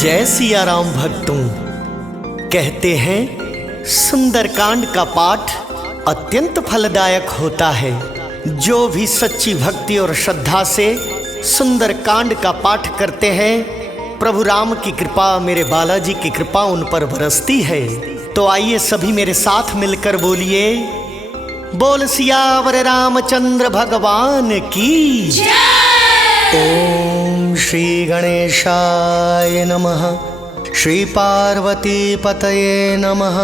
जय सिया राम भक्तों। कहते हैं सुंदरकांड का पाठ अत्यंत फलदायक होता है। जो भी सच्ची भक्ति और श्रद्धा से सुंदरकांड का पाठ करते हैं, प्रभु राम की कृपा, मेरे बालाजी की कृपा उन पर बरसती है। तो आइए सभी मेरे साथ मिलकर बोलिए, बोल सियावर रामचंद्र भगवान की जय। ओम श्री गणेशाय नमः, श्री पार्वती पतये नमः,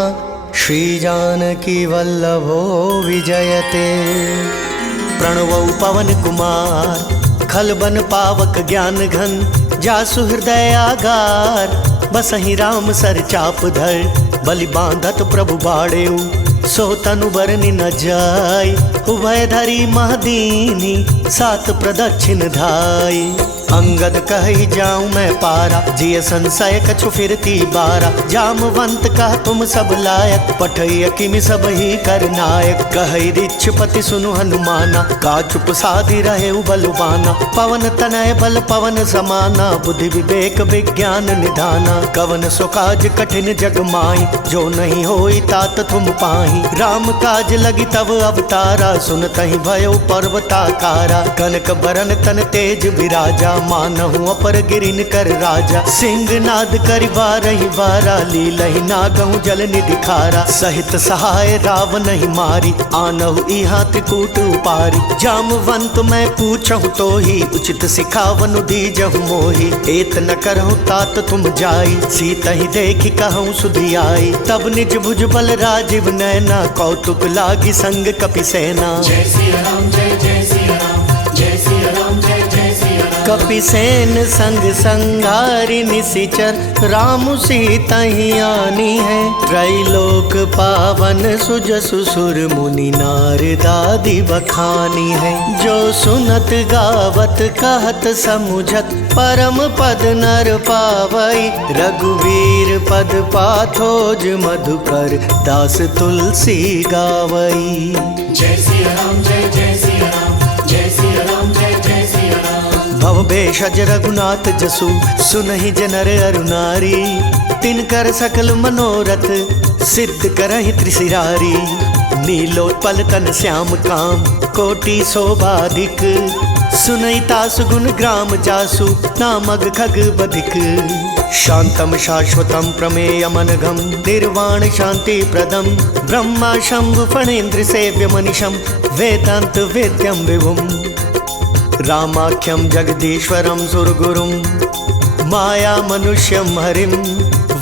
श्री जानकी वल्लभो विजयते। प्रणवौ पवन कुमार, खलबन पावक ज्ञान घन, जासु हृदय आगार, बसहि राम सर चाप धर, बलि बांधत प्रभु बाड़ेऊ, सो तनु बरनि न जाय, उभय धरी महदीनी, सात प्रदक्षिण धाय। अंगद कहि जाऊं मैं पारा, जिय संशय कछु फिरती बारा, जामवंत कह तुम सब लायक, पठैय किमि सब ही कर नायक। कहि रिच्छपति सुनु हनुमाना, का चुप साधि रहे बलवाना, पवन तनय बल पवन समाना, बुद्धि विवेक विज्ञान निधाना। कवन सो काज कठिन जग माई, जो नहीं होई तात तुम पाही। राम काज लगी तब अवतारा, सुनतहि भयो पर्वताकारा। कनक बरन तन तेज विराजा, मानहु अपर गिरिन कर राजा। सिंह नाद करि बारहि बारा, लीलहि नागहु जल निधि खारा। सहित सहाय रावण ही मारी, आनहु इहा त्रिकूट उपारी। जामवंत मैं पूछहु तो ही, उचित सिखावनु दीजहु मोही। एत न करहु तात तुम जाई, सीतहि देखि कहूँ सुधि आई। तब निज भुज बल राजीव नैना, कौतुक लागी संग कपि सेना। जय सिया राम जय जय सिया राम, जय सिया राम जय जय सिया राम। कपि सेन संग संगारि निशिचर, राम सीता ही आनी है। त्रैलोक पावन सुजसु सुर मुनि नारदादि बखानी है। जो सुनत गावत कहत समुझत, परम पद नर पावई। रघुवीर पद पाथोज मधुकर, दास तुलसी गावई। जय सिया राम जय जय सिया राम, जय सिया राम जय जय सिया राम। भव भेषज रघुनाथ जसु, सुनहि जनर अरु नारी। तिनकर सकल मनोरथ, सिद्ध करहि त्रिशिरारी। नीलोत्पल तन श्याम काम, कोटि शोभाधिक। सुनहि तासु गुण ग्राम जासु, नामग खग बधिक। शांतम शाश्वतम प्रमेयमनघम, निर्वाण शांति प्रदम। ब्रह्मा शंभु फणेन्द्र सेव्य मनिषम, वेदांत वेद्यम विभुम। रामाख्यम जगदीश्वरम सुरगुरुम, माया मनुष्यम हरिम।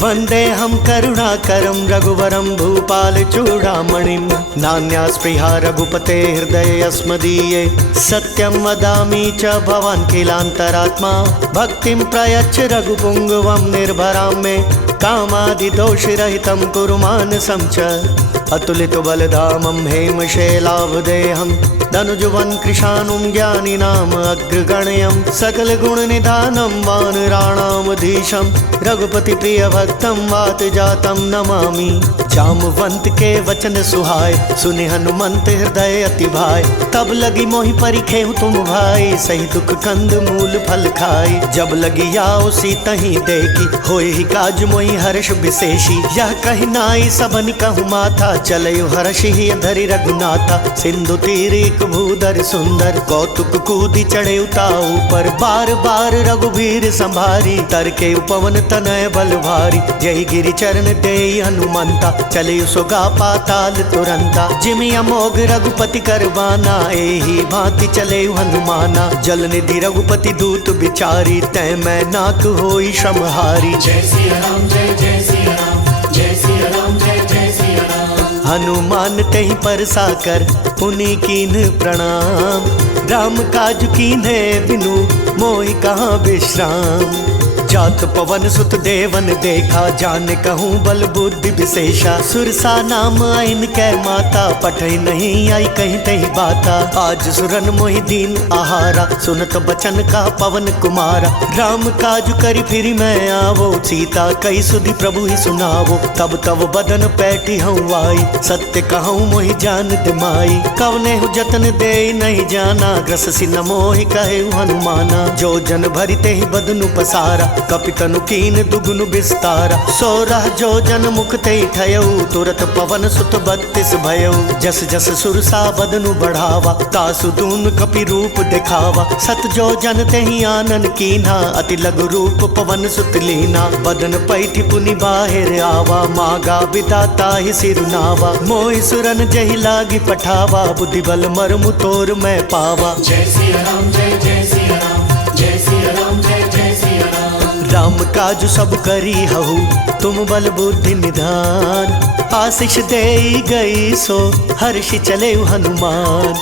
वंदे हम करुणाकरम, रघुवरम भूपाल चूड़ामणिम। नान्या स्पृहा रघुपते हृदय अस्मदीये, सत्यम वदामि च भवान् किलांतरात्मा। भक्तिं प्रयच्छ रघुपुंगवं निर्भरां मे, कामादि दोष रहितं कुरु मानसं च। अतुलित बलधामं हेमशैलावदेहं, धनुजवन कृशानुं ज्ञानिनाम अग्रगण्यं। सकल गुण निधानं वानराणामधीशं, रघुपति प्रिय भक्तं वात जातं नमामि। जामवंत के वचन सुहाय, सुनि हनुमंत हृदय अति भाय। तब लगी मोहि परिखेहु तुम भाई, सही दुख कंद मूल फल खाई। जब लगी आओ सीतहि देखी, होय ही काज मोहि हर्ष विशेषी। यह कहि नाई सबन कहु माथा, चलयु हर्षि ही धरि रघुनाथा। सिंधु तीर एक भूधर सुंदर, कौतुक कूदि चढ़े उताऊ पर। बार बार रघुवीर संभारी, तरके उपवन तनय बल भारी। जय गिरि चरण देई हनुमंता, चले सुगा पाताल तुरंता। जिमि अमोघ रघुपति करवाना, एही भांति चले हनुमाना। जल निधि रघुपति दूत बिचारी, तै मैं नाक होई श्रमहारी। जय सिया राम जय जय सिया राम, जय सिया राम जय जय सिया राम। हनुमान तेहि परसा कर, पुनि कीन प्रणाम। राम काज कीन्हे बिनु, मोहि कहाँ विश्राम। जात पवन सुत देवन देखा, जान कहूँ बल बुद्धि विशेषा। सुरसा नाम आइन कै माता, पठै नहीं आई कहीं तही बाता। आज सुरन मोहि दीन आहारा, सुनत बचन का पवन कुमारा। राम काज करि फिर मैं आवो, सीता कई सुधि प्रभु ही सुनावो। तब तब बदन पैठी हूँ आई, सत्य कहूँ मोहि जान दिमाई। कवने हु जतन दे नहीं जाना, ग्रससि न मोहि कहे हनुमाना। जो जन भरिते ही बदनु पसारा, कपितनु कीन दुगुनु विस्तारा। 16 जो जन मुख ते ठयऊ, तुरत पवन सुत 32 भयऊ। जस जस सुरसा बदनु बढ़ावा, तासु दून कपि रूप दिखावा। 7 जो जन ते ही आनन कीन्हा, अति लघु रूप पवन सुत लीना। बदन पैठि पुनि बाहिर आवा, मागा विदाता ही सिरुनावा। मोहि सुरन जहि लागी पठावा, बुद्धि बल मर्मु तोर मैं पावा। जय सिया राम जय जय सिया राम, जय सिया राम जय जय सिया राम। राम काजु सब करी हहु, तुम बल बुद्धि निधान। आशीष देई गई सो हर्षि चले हनुमान।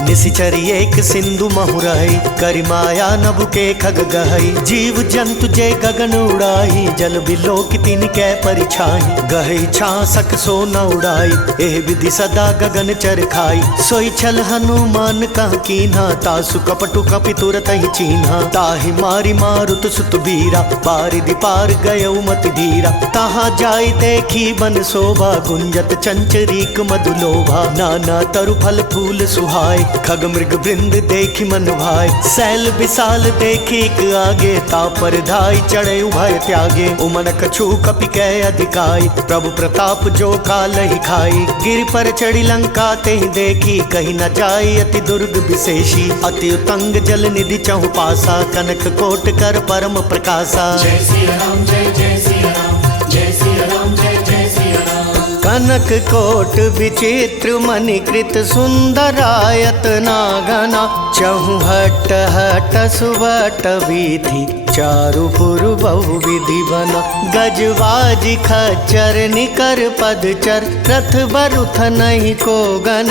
निशिचर एक सिंधु महुराई, करि माया नभु के खग गहई। जीव जंतु जे गगन उड़ाई, जल बिलोक तिन कै परिछाई। गहई छासक सो न उड़ाई, एह विधि सदा गगन चर खाई। सोई छल हनुमान कह कीन्हा, तासु कपटु कपि तुरत ही चीन्हा। ताहि मारी मारुत सुत बीरा, बारिधि पार गयउ मति धीरा। तहाँ जाई देखी बन शोभा, गुंजत चंचरीक मधुलोभा। नाना तरु फल फूल सुहाय, खग मृग वृंद देखी मन भाई। सैल विशाल देखी आगे, तापर धाई चढ़े उभय त्यागे। उमन कछु कपि कै अधिकाई, प्रभु प्रताप जो काल ही खाई। गिर पर चढ़ी लंका ते ही देखी, कहीं न जाई अति दुर्ग विशेषी। अति उतंग जल निधि चहु पासा, कनक कोट कर परम प्रकाशा। जय सिया राम जय जय सिया राम, जय सिया राम जय जय सिया राम। कनक कोट विचित्र मणिकृत सुंदरायत नागना। चहु हट हट सुबट विधि, चारुपुर बहु विधि बना। गजबाज खच्चर निकर पदचर, रथ बरुथ नहीं को गन।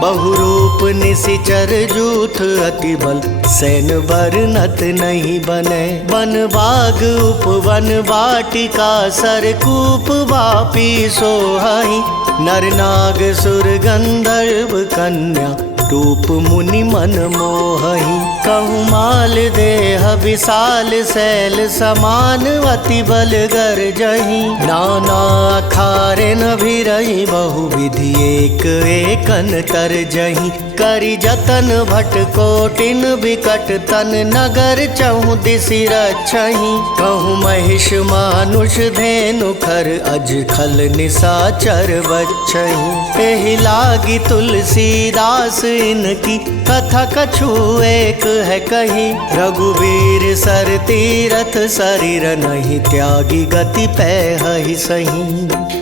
बहुरूप निशिचर जूथ अति बल, सैन बरनत नहीं बने। वन बाग उपवन वाटिका, सरकूप वापी सोहाई। नर नाग सुर गंधर्व कन्या, रूप मुनि मन मोहहि। कहु माल देह विशाल, सैल समान अति बल गरजहि। नाना अखारे न भिरहि, बहु विधि एक एकन तरजहि। करि जतन भट कोटिन विकट तन, नगर चहु दिसि रक्षहि। कहु महिष मानुष धेनु खर, अज खल निशाचर बच्छहि। एहि लागी तुलसीदास इनकी, कथा कछु एक है कही। रघुवीर सर तीरथ शरीर, नहीं त्यागी गति पैहि सही।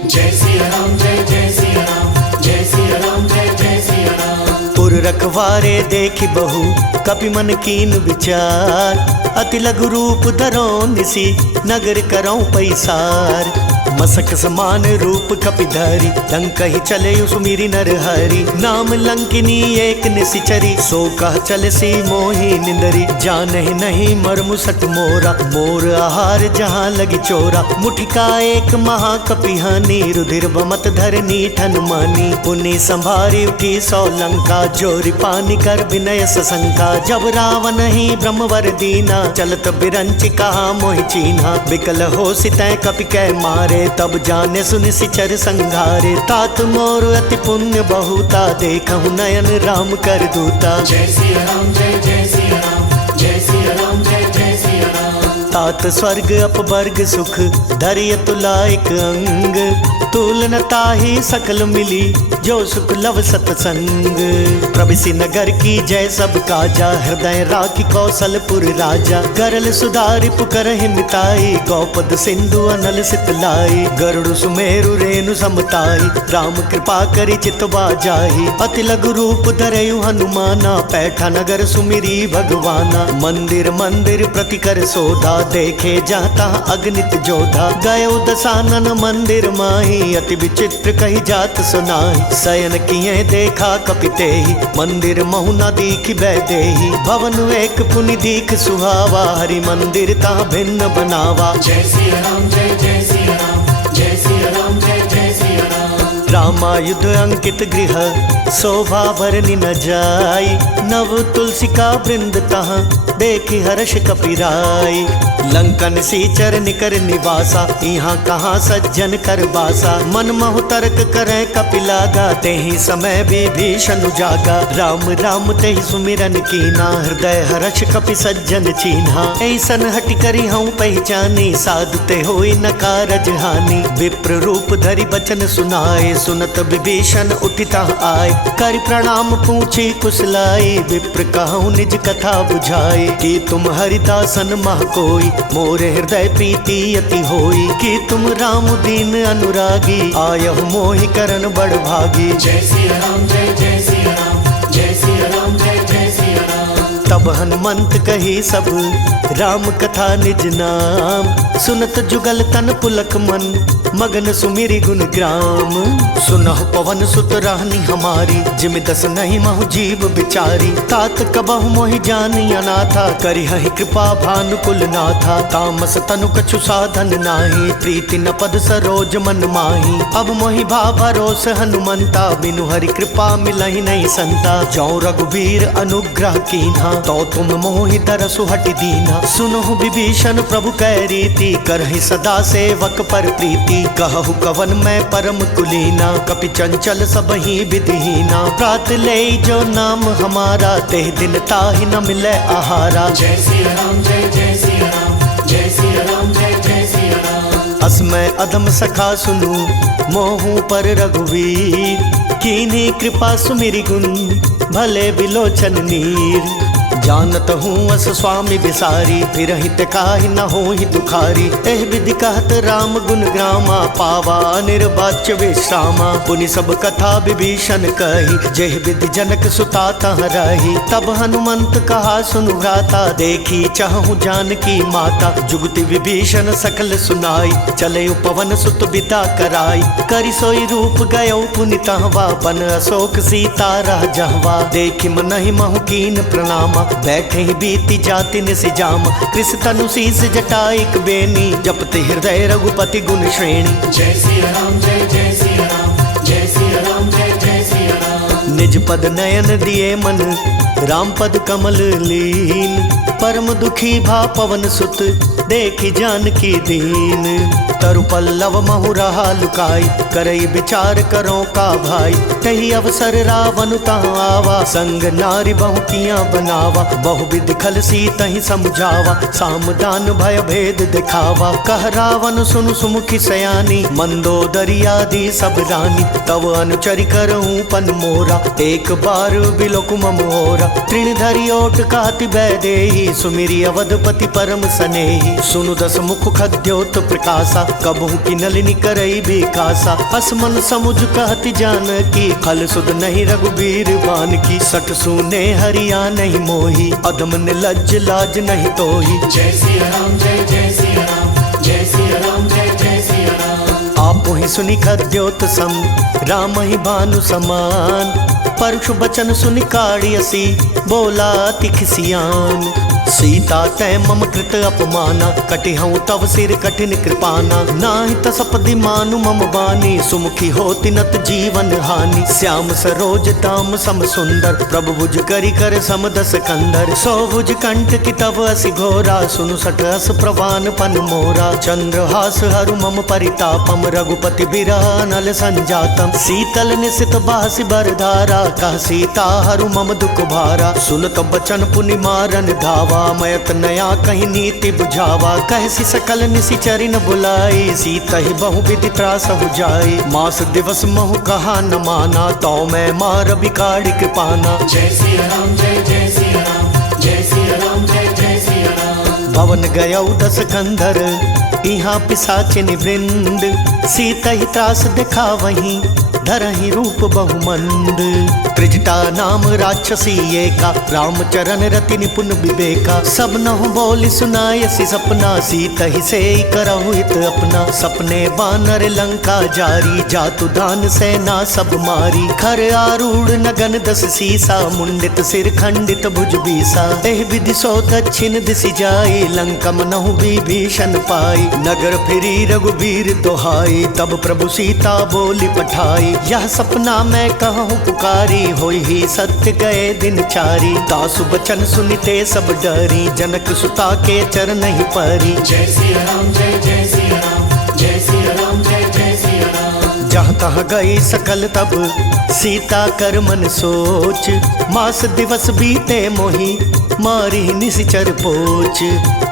जय सिया राम जय जय सिया राम, जय सिया राम जय जय सिया राम। पुर रखवारे देखि बहु, कपि मन कीन विचार। अति लघु रूप धरो निसी, नगर करौ पैसार। मसक समान रूप कपिधरी, लंक ही चले सुमिरि नर हरि। नाम लंकिनी एक निशिचरी, सो कह चल सी मोही निंदरी। जानहि नहीं मर्मु सट मोरा, मोर आहार जहाँ लगी चोरा। मुठिका एक महाकपिहानी, रुधिर बमत धरनी ठन मानी। पुनि संभारी उठी 100 लंका, जोरी पानी कर विनय सशंका। जब रावण ही ब्रह्मवर दीना, चलत बिरंच कहा मोहि चीन्हा। विकल हो सितै कपि कै मारे, तब जाने सुनि सिचर संघारे। तात मोर अति पुण्य बहुता, देखहु नयन राम कर दूता। जय सिया राम जय जय सिया राम, जय सिया राम जय जय सिया राम। तात स्वर्ग अपवर्ग सुख, धरिय तुलाइक अंग। तुलन ताहि सकल मिली, जो सुख लव सतसंग। प्रभिसि नगर की जय सब काजा, हृदय राखी कौशलपुर राजा। गरल सुधारि पुकरहि मिताई, गौपद सिंधु अनल सितलाई। गरुड़ सुमेरु रेणु समताई, राम कृपा करि चितवा जाहि। अति लघु रूप धरयु हनुमाना, पैठा नगर सुमिरी भगवाना। मंदिर मंदिर प्रति कर सोधा, देखे जाता अगणित जोधा। गयो दसानन मंदिर माही, अति विचित्र कही जात सुनाई। शयन किए देखा कपितेहि, मंदिर महु न दीखि बैदेहि। भवन एक पुनि दीख सुहावा, हरि मंदिर ता भिन्न बनावा। जय सिया राम जय जय सिया राम, जय सिया राम जय जय सिया राम। रामायुध अंकित गृह शोभा भरनी न जाई। नव तुलसी का वृंद तहाँ देखी हर्ष कपिराई। लंकन सी चर निकर निवासा यहाँ कहाँ सज्जन कर बासा। मन महु तर्क करे कपिला गाते ही समय विभीषण जागा। राम राम ते ही सुमिरन कीना हृदय हर्ष कपि सज्जन चीन्हा। ऐसन हटि करी हूँ पहचानी साधते होई न कारज हानि। विप्र रूप धरि बचन सुनाए सुनत विभीषण उठिता आए। कर प्रणाम पूछी कुशलाई विप्र कहूँ निज कथा बुझाए। कि तुम हरिदासन मह कोई मोरे हृदय प्रीति अति होई। कि तुम राम दीन अनुरागी आयहु मोहि करन बड़ भागी। जय सिया राम जय जय सिया राम जय सिया राम जय जय सिया राम। तब हनुमंत कही सब राम कथा निज नाम। सुनत जुगल तन पुलक मन मगन सुमिरि गुण ग्राम। सुनहु पवन सुत रहनी हमारी जिमि दस नहीं महु जीव बिचारी। तात कबहु मोहि जानी अनाथा करिहहि कृपा भानुकुल नाथा। तामस तनु कछु साधन नाही प्रीति न पद सरोज मन माही। अब मोहि भा भरोस हनुमंता बिनु हरि कृपा मिलहि नहीं संता। जौ रघुबीर अनुग्रह कीन्हा तो तुम मोहि तरसु हटि दीन्हा। सुनहु विभीषण प्रभु कै रीति करहि सदा सेवक पर प्रीति। कहु कवन मैं परम कुलीना कपि चंचल सबहि विधिहीना। प्रात ले जो नाम हमारा तेह दिन ताहि न मिले आहारा। जय सिया राम जय जय सिया राम जय सिया राम जय जय सिया राम। असमय अधम सखा सुनु मोहू पर रघुवीर। कीन्ही कृपा सुमिरि गुण भले बिलोचन नीर। जानत हूँ अस स्वामी बिसारी फिर हित काहि न हो ही दुखारी। एह विधि कहत राम गुण ग्रामा पावा निर्वाच्य विश्रामा। पुनि सब कथा विभीषण कही जेह विधि जनक सुता तह रही। तब हनुमंत कहा सुनु भ्राता देखी चाहू जानकी माता। जुगति विभीषण सकल सुनाई चले पवन सुत बिदा कराई। करि सोई रूप गयो पुनि तहवा बन अशोक सीता रह जहवा। देखि मनहि महु कीन प्रणामा बैठे ही बीती जाति निसि जाम। कृष तनु शीस जटाइक बेनी जपते हृदय रघुपति गुण श्रेणी। जय सिया राम जय जय सिया राम जय सिया राम जय जय सिया राम। निज पद नयन दिए मन राम पद कमल लीन। परम दुखी भा पवन सुत देखी जानकी दीन। तरु पल्लव महु रहा लुकाई करई विचार करो का भाई। तही अवसर रावण तहाँ आवा संग नारी बहु किया बनावा। बहु विधि खल सी तही समझावा सामदान भय भेद दिखावा। कह रावण सुनु सुमुखी सयानी मंदोदरी आदि सब रानी। तव अनुचरि करऊं पन मोरा एक बार बिलोक मोरा। तृण धरि ओट कहति बैदेही सुमिरि अवधपति परम सनेही। सुनु दस मुख खद्योत प्रकाशा कबहु की नलिनी करई बिकासा। असमन समुझ कहति जानकी खल सुध नहीं रघुबीर बान की। सठ सुने हरिया नहीं मोही अधम निर्लज्ज लाज नहीं तोही। जय सिया राम जय जय सिया राम जय सिया राम जय जय सिया राम। आपो ही सुनि खद्योत सम राम ही भानु समान। परशु बचन सुनि काढ़ियसी बोला तिखसियान। सीता तै मम कृत अपमाना कटिहऊँ तव सिर कठिन कृपाना। नाहि तसपदि मानु मम बानी सुमुखी होति नत जीवन हानि। श्याम सरोज दाम सम सुंदर प्रभु भुज करि कर सम दस कंधर। सो भुज कंठ की तव असि घोरा सुनु सठ अस प्रवान पन मोरा। चंद्रहास हरु मम परितापम रघुपति बिरह नल संजातम। शीतल निशित बासी बरधारा कह सीता हरु मम दुख भारा। सुनत बचन पुनि मारन धावा मयत नया कहीं नीति बुझावा। कहसी सकल निशिचरि न बुलाई सीता ही बहु विधि त्रास हो जाई। मास दिवस महु कहा न माना तो मैं मार बिकाड़ी कृपाना। जय सिया राम जय जय सिया राम जय सिया राम जय जय सिया राम। भवन गयौ दस कंधर यहाँ पिशाचिनि वृंद। सीता ही त्रास दिखा वहीं धरहि रूप बहुमंद। त्रिजटा नाम राक्षसी एका रामचरण रति निपुण विवेका। सब नहु बोली सुनायसी सपना सीता ही से करहु हित अपना। सपने बानर लंका जारी जातु दान सेना सब मारी। खर आरूढ़ नगन दस सीसा मुंडित सिर खंडित भुज बीसा। एह विधि सो दक्षिण दिशि जाई लंका मनहु विभीषण पाई। नगर फिरी रघुबीर दोहाई तब प्रभु सीता बोली पठाई। पाई। यह सपना मैं कहूँ पुकारी, होई ही सत्य गए दिन चारी। दासु बचन सुनिते सब डरी, जनक सुता के चरण ही परी। जय सिया राम जय जय सिया राम, जय सिया राम जय जय सिया राम। जहाँ तहाँ गई सकल तब सीता कर मन सोच, मास दिवस बीते मोही मारी निशिचर पोच।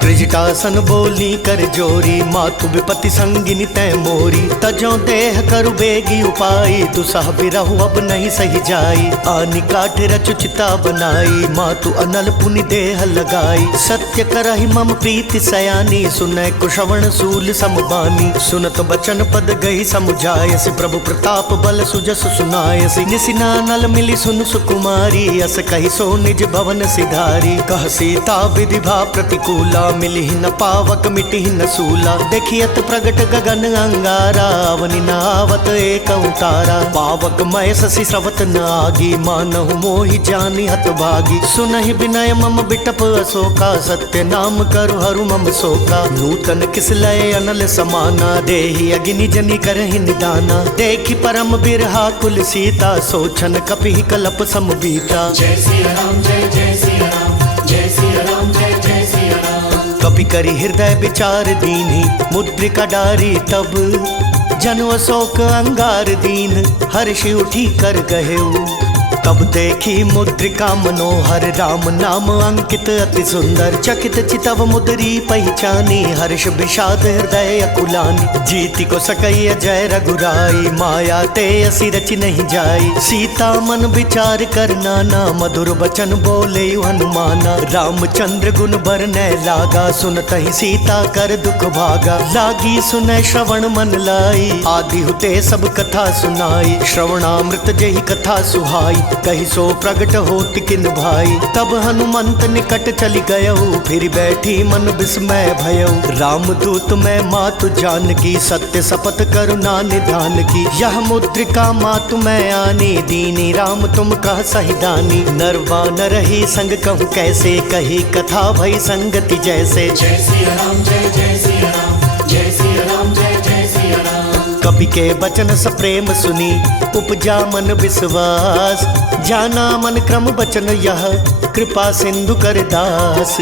त्रिजटासन बोली कर जोरी, मातु विपति संगिनी तै मोरी। तजो देह करु बेगी उपाई, दुसह बिरहु अब नहीं सही जाई। आनी काठ रचु चिता बनाई, मातु अनल पुनि देह लगाई। सत्य करहि मम प्रीति सयानी, सुनै कुशवण सूल समबानी। सुनत बचन पद गई समुझायसि, प्रभु प्रताप बल सुजस सुनायसि। निसिना नल मिली सुन सुकुमारी, अस कहि सो निज भवन सिधारी। कह सीता विधि भा प्रतिकूला, मिली न पावक मिटी न सूला। देखियत प्रगट गगन अंगारा, अवनि न आवत एक तारा। पावक मय शशि स्रवत न आगी, मानहु मोहि जानि हत भागी। सुनहि विनय मम बिटप अशोका, सत्य नाम करु हरु मम शोका। नूतन किस लय अनल समाना, देहि अग्नि जनि करहि निदाना। देखि परम बिरहा कुल सीता, सोचन कपिहि कलप समबीता। जय सिया राम जय जय सिया राम, जय सिया राम जय जय सिया राम। कपि करि हृदय विचार दीनी, मुद्रिका डारी तब। जनु अशोक अंगार दीन, हर्षि उठी कर गहेऊ। तब देखी मुद्रिका मनोहर, राम नाम अंकित अति सुंदर। चकित चितव मुद्री पहचानी, हर्ष विषाद हृदय अकुलानी। जीति को सकई जय रघुराई, माया ते असी रचि नहीं जाई। सीता मन विचार कर नाना, मधुर बचन बोले हनुमाना। रामचंद्र गुण बरनै लागा, सुनतहि सीता कर दुख भागा। लागी सुनै श्रवण मन लाई, आदि हुते सब कथा सुनाई। श्रवणामृत जेहि कथा सुहाई, कही सो प्रगट होत किन भाई। तब हनुमंत निकट चली गयऊ, फिर बैठी मन विस्मय भयऊ। रामदूत मैं मातु जानकी, सत्य शपथ करुणा निधान की। यह मुद्रिका मातु मैं आनी, दीनी राम तुम कह सही दानी। नरवा न रही संग कहूँ कैसे, कही कथा भई संगति जैसे। जय सिया राम जय जय सिया राम, जय सिया राम जय जय सिया राम। कपि के बचन सप्रेम सुनी, उपजा मन विश्वास। जाना मन क्रम बचन यह, कृपा सिंधु कर दास।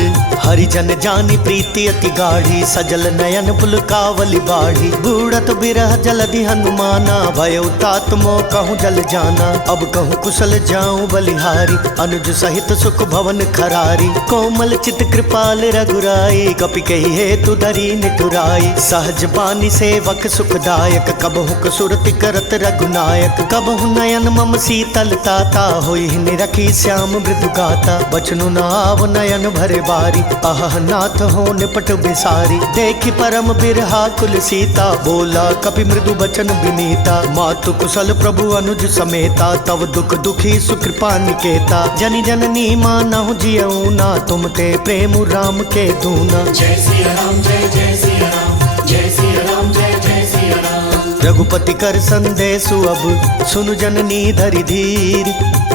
हरिजन जानी प्रीति अति गाढ़ी, सजल नयन पुलकावली बाढ़ी। बूढ़त बिरह जलधि हनुमाना, भयउ तात मोह कहूँ जल जाना। अब कहूँ कुशल जाऊँ बलिहारी, अनुज सहित सुख भवन खरारी। कोमल चित कृपाल रघुराई, कपि कही हेतु धरी निठुराई। सहज बानी सेवक सुखदायक, कबहु कसुरति करत रघुनायक। कबहु नयन मम शीतल ताता, होई निरखी श्याम मृदु गाता। बचनु नाव नयन भरे बारी, अह नाथ हो निपट बिसारी। देखि परम बिरहा कुल सीता, बोला कपि मृदु बचन विनीता। मातु कुशल प्रभु अनुज समेता, तव दुख दुखी सुकृपा निकेता। जनि जननी मानहु जियऊ ना, तुम ते प्रेम राम के दूना। जय सिया राम जय जय सिया राम, जय सिया राम जय जय सिया राम। रघुपति कर संदेशु अब, सुनु जननी धरि धीर।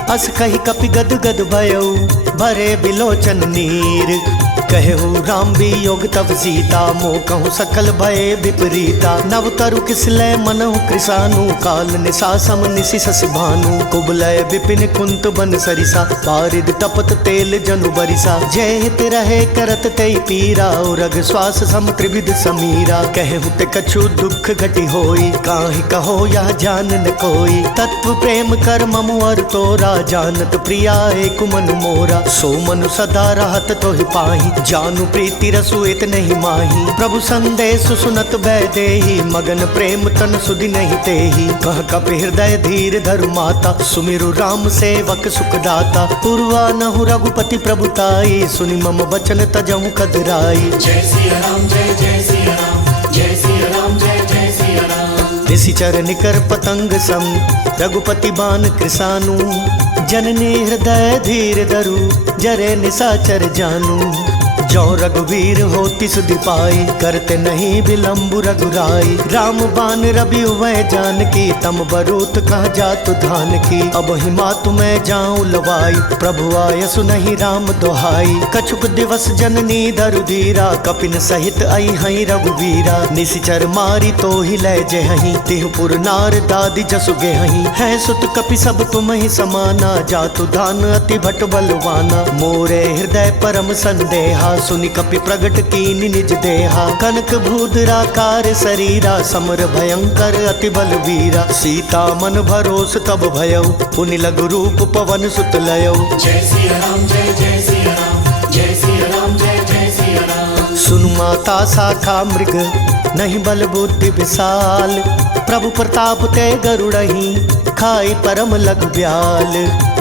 अस कही कपि गद गद भयऊ, भरे बिलोचन नीर। कहु राम वियोग तब सीता, मोह कहूँ सकल भय विपरीता। नव तरु किसलय मनहु कृसानु, काल निशा सम निशि शशि भानु। कुबलय विपिन कुंत बन सरिसा, पारिद तपत तेल जनु बरिसा। जय हित रहे करत तै पीरा, रग श्वास सम त्रिविध समीरा। कहु ते कछु दुख घटि होई, काहि कहो यह जान न कोई। तत्व प्रेम कर ममु अर तोरा, जानत प्रिया एक मन मोरा। सो मनु सदा रहत तोहि पाहि, जानु प्रीति रसु इत नहीं माही। प्रभु संदेश सुनत भय देहि, मगन प्रेम तन सुधि नहीं तेहि। कह कपि हृदय धीर धरु माता, सुमिरु राम सेवक सुखदाता। पूर्वा नहु रघुपति प्रभुताई, सुनि मम बचन तजहु कदराई। जय सिया राम जय जय सिया राम, जय सिया राम जय जय सिया राम। निशिचर निकर पतंग सम, रघुपति बान कृसानु। जननी हृदय धीर धरु, जरे निशाचर जानू। जो रघुवीर होति सुधि पाई, करते नहीं विलम्ब रघुराई। राम बान रवि वह जानकी, तम बरूत कह जातु धान की। अब हिमा तुम्हें जाऊं लवाई, प्रभु आय सुनहि राम दोहाई। कछुक दिवस जननी धरु धीरा, कपिन सहित आई हई रघुवीरा। निशिचर मारी तो ही लय जेहही, तिहुपुर नार दादी जसु गेहही। है सुत कपि सब तुम ही समाना, जातु धान अति भट बलवाना। मोरे हृदय परम संदेहा, सुनि कपि प्रगट कीनि निज देहा। कनक भूधराकार शरीरा, समर भयंकर अति बलवीरा। सीता मन भरोस तब भयउ, पुनि लघु रूप पवन सुत लयउ। जय सिया राम जय जय सिया राम, जय सिया राम जय जय सिया राम। सुनु माता शाखा मृग, नहीं बल बुद्धि विशाल। प्रभु प्रताप ते गरुड़हि, खाई परम लघु ब्याल।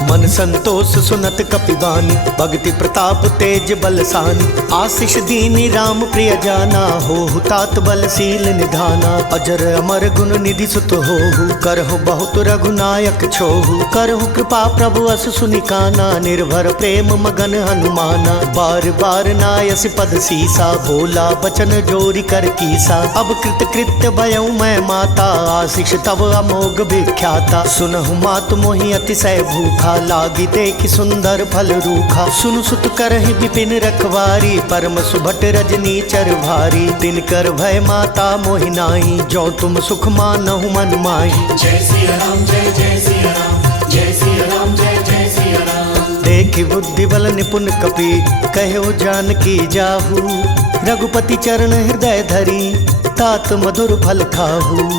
मन संतोष सुनत कपिबानी, भक्ति प्रताप तेज बलसानी। आशीष दीनी राम प्रिय जाना, होहु तात बलशील निधाना। अजर अमर गुण निधि सुत होहु, करहु बहुत रघुनायक छोहु। करहु कृपा प्रभु अस सुनिकाना, निर्भर प्रेम मगन हनुमाना। बार बार नायस पद सीसा, बोला बचन जोरी कर कीसा। अब कृत कृत्य भयउ मैं माता, आशीष तब अमोघ विख्याता। सुनहु मातु मोहि अतिशय भूखा, लागी देखि सुंदर फल रूखा। सुनु सुत करहि विपिन रखवारी, परम सुभट रजनी चर भारी। तिनकर भय माता मोहि नाहि, जो तुम सुख मानहु मन माहि। जय सिया राम जय जय सिया राम, जय सिया राम जय जय सिया राम। देखि बुद्धि बल निपुण कपि, कहो जानकी जाहू। रघुपति चरण हृदय धरी, तात मधुर फल खाहू।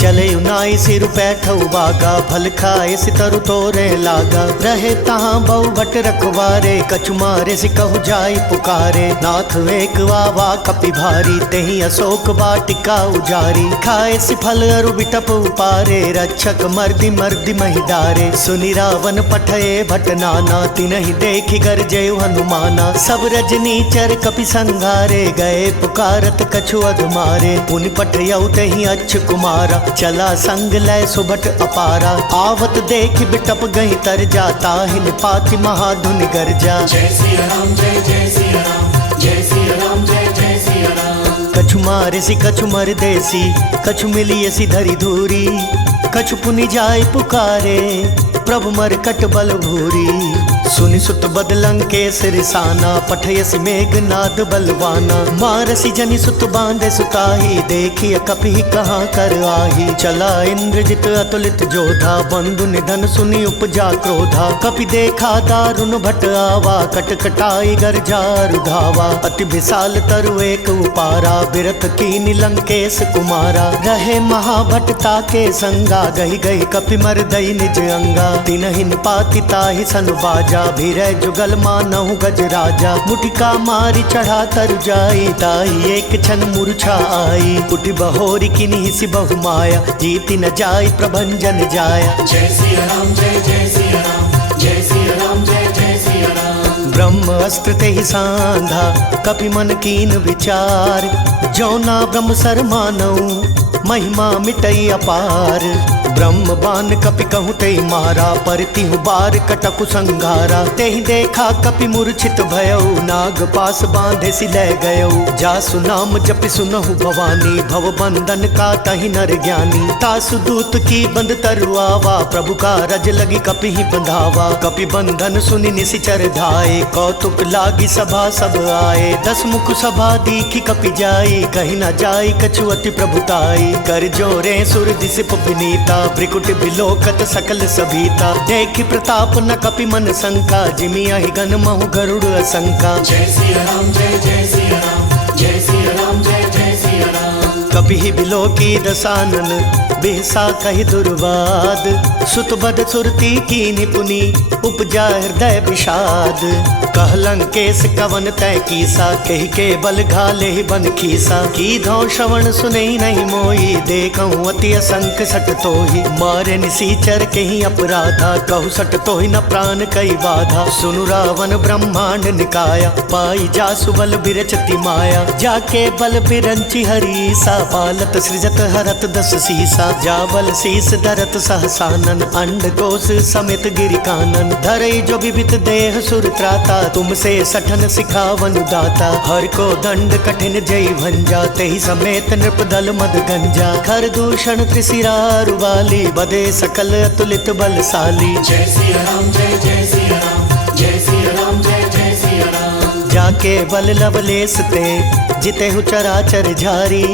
चले नाई सिर बैठऊ बागा, फल खाए सितरु तोरे लागा। रहे तहाँ बहु भट रखवारे, कछु मारे सिकहु जाई पुकारे। नाथ एक वावा कपि भारी, तेहि अशोक वाटिका उजारी। खाए सि फल अरु बिटप उपारे, रक्षक मर्दि मर्दि महिदारे। सुनि रावण पठये भट नाना, तिनहि देखि गरजेउ हनुमाना। सब रजनीचर कपि संघारे, गए पुकारत कछु अधमारे। पुनि पठयउ तेहि अच्छ कुमारा, चला संग लय सुभट अपारा। आवत देख बिटप गई तर जाता, हिन पाति महाधुनि गर्जा। जय सिया राम जय जय सिया राम, जय सिया राम जय जय सिया राम। कछु मारे सी कछु मर देसी, कछु मिलिए सी धरी धूरी। कछु पुनि जाय पुकारे, प्रभु मर कट बल भूरी। सुनि सुत बदलंकेश रिसाना, पठयसि मेघनाद बलवाना। मारसी जनि सुत बांधे सुताही, देखिए कपि कहाँ कर आही। चला इंद्रजित अतुलित जोधा, बंधु निधन सुनि उपजा क्रोधा। कपि देखा दारुण भट आवा, कट कटाई गर्जा रुधावा। अति विशाल तरु एक उपारा, बिरथ कीनि लंकेश कुमारा। रहे महाभटता के संगा, गही गही कपि मर दई निज अंगा। तिनहि पाति ताहि सन बाजा, भीरय जुगल मानहु गज राजा। मुटिका मारी चढ़ा तरु जाई, ताहि एक क्षण मूर्छा आई। उठि बहोरी किन्हि सि बहु माया, जीति न जाई प्रभंजन जाया। जय सिया राम जय जय सिया राम, जय सिया राम जय जय सिया राम। ब्रह्म अस्त्र तेहि सांधा, कपि मन कीन विचार। जौना ब्रह्म सर मानऊ, महिमा मिटई अपार। ब्रह्म बान कपि कहूँ ते मारा, परतिहु बार कटकु संघारा। तेहि देखा कपि मूर्छित भयउ, नाग पास बांधे सि लय गयउ। जासु नाम जपि सुनहु भवानी, भव बंधन का तहि नर ज्ञानी। तासु दूत की बंद तरु आवा, प्रभु का रज लगी कपि ही बंधावा। कपि बंधन सुनि निशिचर धाये, कौतुक लागी सभा सब आए। दस मुख सभा दीखि कपि जाई, कहि न जाई कछु अति प्रभुताई। कर जोरे सुर दिसिप विनीता, भ्रिकुट बिलोकत सकल सभीता। देखि प्रताप न कपि मन शंका, जिमियाहि गण महु गरुड़ असंका। जय सिया राम जय जय सिया राम, जय सिया राम जय जय सिया राम। कपि ही बिलोकी दसानन, बिहसा कहि दुर्वाद। सुत बद सुरती कीनि पुनि, उपजा हृदय विषाद। कह लंकेश कवन तय कीसा, कहि के बल घाले बन खीसा। की धौ श्रवण सुनई नहीं मोई, देखऊं अति असंख सट तोहि। मारे निसीचर कहीं अपराधा, कहु सट तोहि न प्राण कई बाधा। सुनु रावण ब्रह्मांड निकाया, पाई जासु बल बिरचति माया। जाके बल बिरंचि हरीसा, पालत सृजत हरत दस सीसा। जाबल शीस धरत सहसानन, अंड कोश समेत गिरि कानन। धरई जो विवित देह सुर त्राता, तुमसे सठन सिखावन दाता। हर को दंड कठिन जय भंजा, तेहि समेत नृपदल मद गंजा। खर दूषण त्रिशिरारु वाली, बदे सकल अतुलित बलशाली। जय सिया राम जय जय सिया राम, जय सिया राम जय जय सिया राम। जाके बल लवलेस ते, जितेहु चराचर झारी।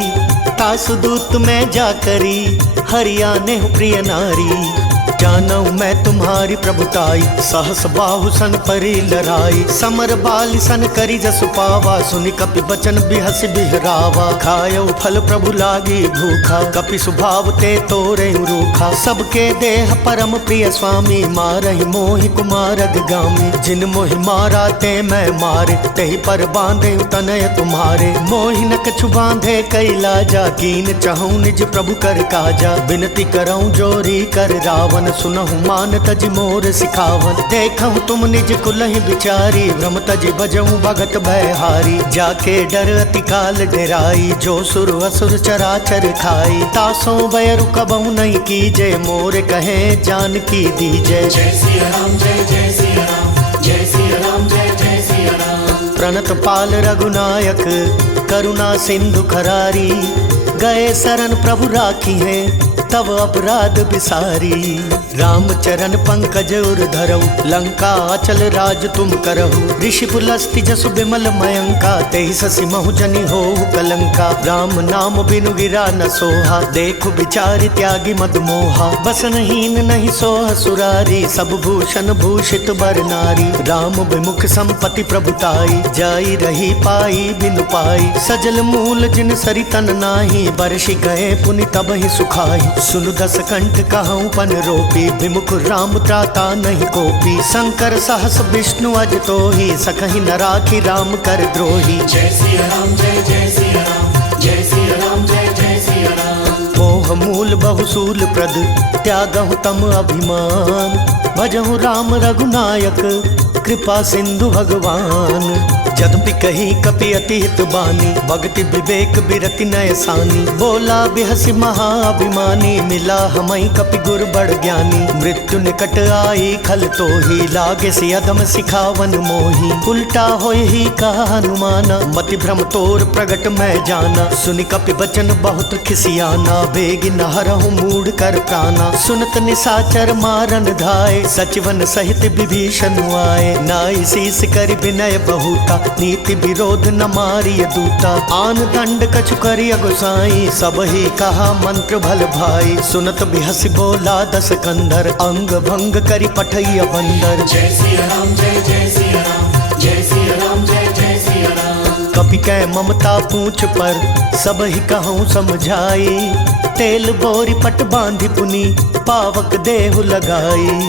तासु दूत में जाकरी, हरियाने प्रिय नारी। जानऊ मैं तुम्हारी प्रभुताई, सहस बाहु सन परी लराई। समर बाल सन करी जसु पावा, सुनि कपि बचन बिहस बिहरावा। खायऊ फल प्रभु लागी भूखा, कपि सुभाव ते तोरे रूखा। सबके देह परम प्रिय स्वामी, मारहि मोहि कुमारग गामी। जिन मोहि मारा ते मैं मारे, तेहि पर बांधे तनय तुम्हारे। मोहि न कछु बांधे कैलाजा, कीन चहूँ निज प्रभु कर काजा। बिनती करऊँ जोरी कर रावण, सुनहु मान तज मोर सिखावन। देखहु तुम निज कुलहि बिचारी, भ्रम तज बजऊँ भगत भयहारी। जाके डर अति काल डेराई, जो सुर असुर चराचर खाई। तासों बैरु कबहु नहीं कीजे, मोर कहे जानकी दीजे। जय सिया राम जय जय सिया राम, जय सिया राम जय जय सिया राम। प्रणत पाल रघुनायक, करुणा सिंधु खरारी। गए शरण प्रभु राखी है, तब अपराध बिसारी। राम चरण पंकज उर धरऊ, लंका अचल राज तुम करहु। ऋषि पुलस्ति जसु बिमल मयंका, तेहि ससि महु जनि होहु कलंका। राम नाम बिनु गिरा न सोहा, देखु बिचारि त्यागी मद मोहा। बसनहीन नहीं सोह सुरारी, सब भूषण भूषित बर नारी। राम विमुख संपत्ति प्रभुताई, जाई रही पाई बिनु पाई। सजल मूल जिन सरितन नाही, बरषि गए पुनि तबहि सुखाई। सुनु दस कंठ कहूँ पन रोपी, विमुख राम त्राता नहीं कोपी। शंकर सहस विष्णु अज तोहि, सकहि न राखी राम कर द्रोही। जय सिया राम जय जय सिया राम, जय सिया राम जय जय सिया राम। मोह मूल बहुसूल प्रद, त्यागहु तम अभिमान। भजहु राम रघुनायक, कृपा सिंधु भगवान। जदपि कही कपि अति हित बानी, भक्ति विवेक बिरति नय सानी। बोला बिहसि महाअभिमानी, मिला हमई कपि गुर बड़ ज्ञानी। मृत्यु निकट आई खल तोहि, लागे से अधम सिखावन मोही। उल्टा होय ही कहा हनुमाना, मति भ्रम तोर प्रगट मैं जाना। सुनि कपि बचन बहुत खिसियाना, बेग न हरहु मूढ़ कर प्राणा। सुनत निसाचर मारन धाय, सचिवन सहित विभीषण आए। नाई शीस कर विनय बहुता, नीति विरोध न मारिय दूता। आन दंड कछु करिय गोसाई, सब ही कहा मंत्र भल भाई। सुनत बिहसि बोला दस कंधर, अंग भंग करि पठैय बंदर। जय सिया राम जय जय सिया राम, जय सिया राम जय जय सिया राम। कपि कै ममता पूछ पर, सब ही कहूँ समझाई। तेल बोरी पट बांधि पुनि, पावक देहु लगाई।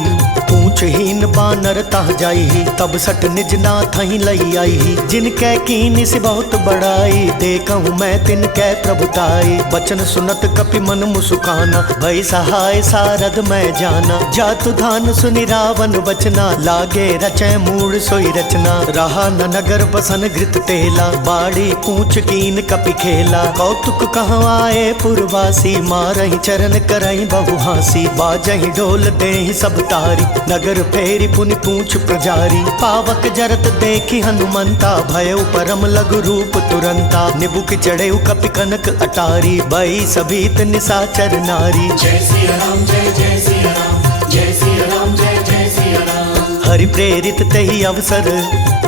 पूछहीन बानर तह जाई, तब सट निज नाथ ही लई आई। जिनकै कीन से बहुत बड़ाई, देखहु मैं तिनकै प्रभुताई। बचन सुनत कपि मन मुसुकाना, भई सहाय सारद मैं जाना। जातु धान सुनि रावण बचना, लागे रचै मूढ़ सोई रचना। रहा न नगर बसन घृत तेला, बाड़ी पूछ कीन कपि खेला। कौतुक कहँ आए पुरवासी, मारहि चरण करहि बहु हासी। बाजहि ढोल देहि सब तारी, नगर फेरी पुनि पूछ प्रजारी। पावक जरत देखी हनुमंता, भयउ परम लघु रूप तुरंता। निबुक चढ़ेउ कपि कनक अटारी, बई सभीत निसाचर नारी। जय सिया राम जय जय सिया राम, जय सिया राम जय जय सिया राम। हरि प्रेरित तहि अवसर,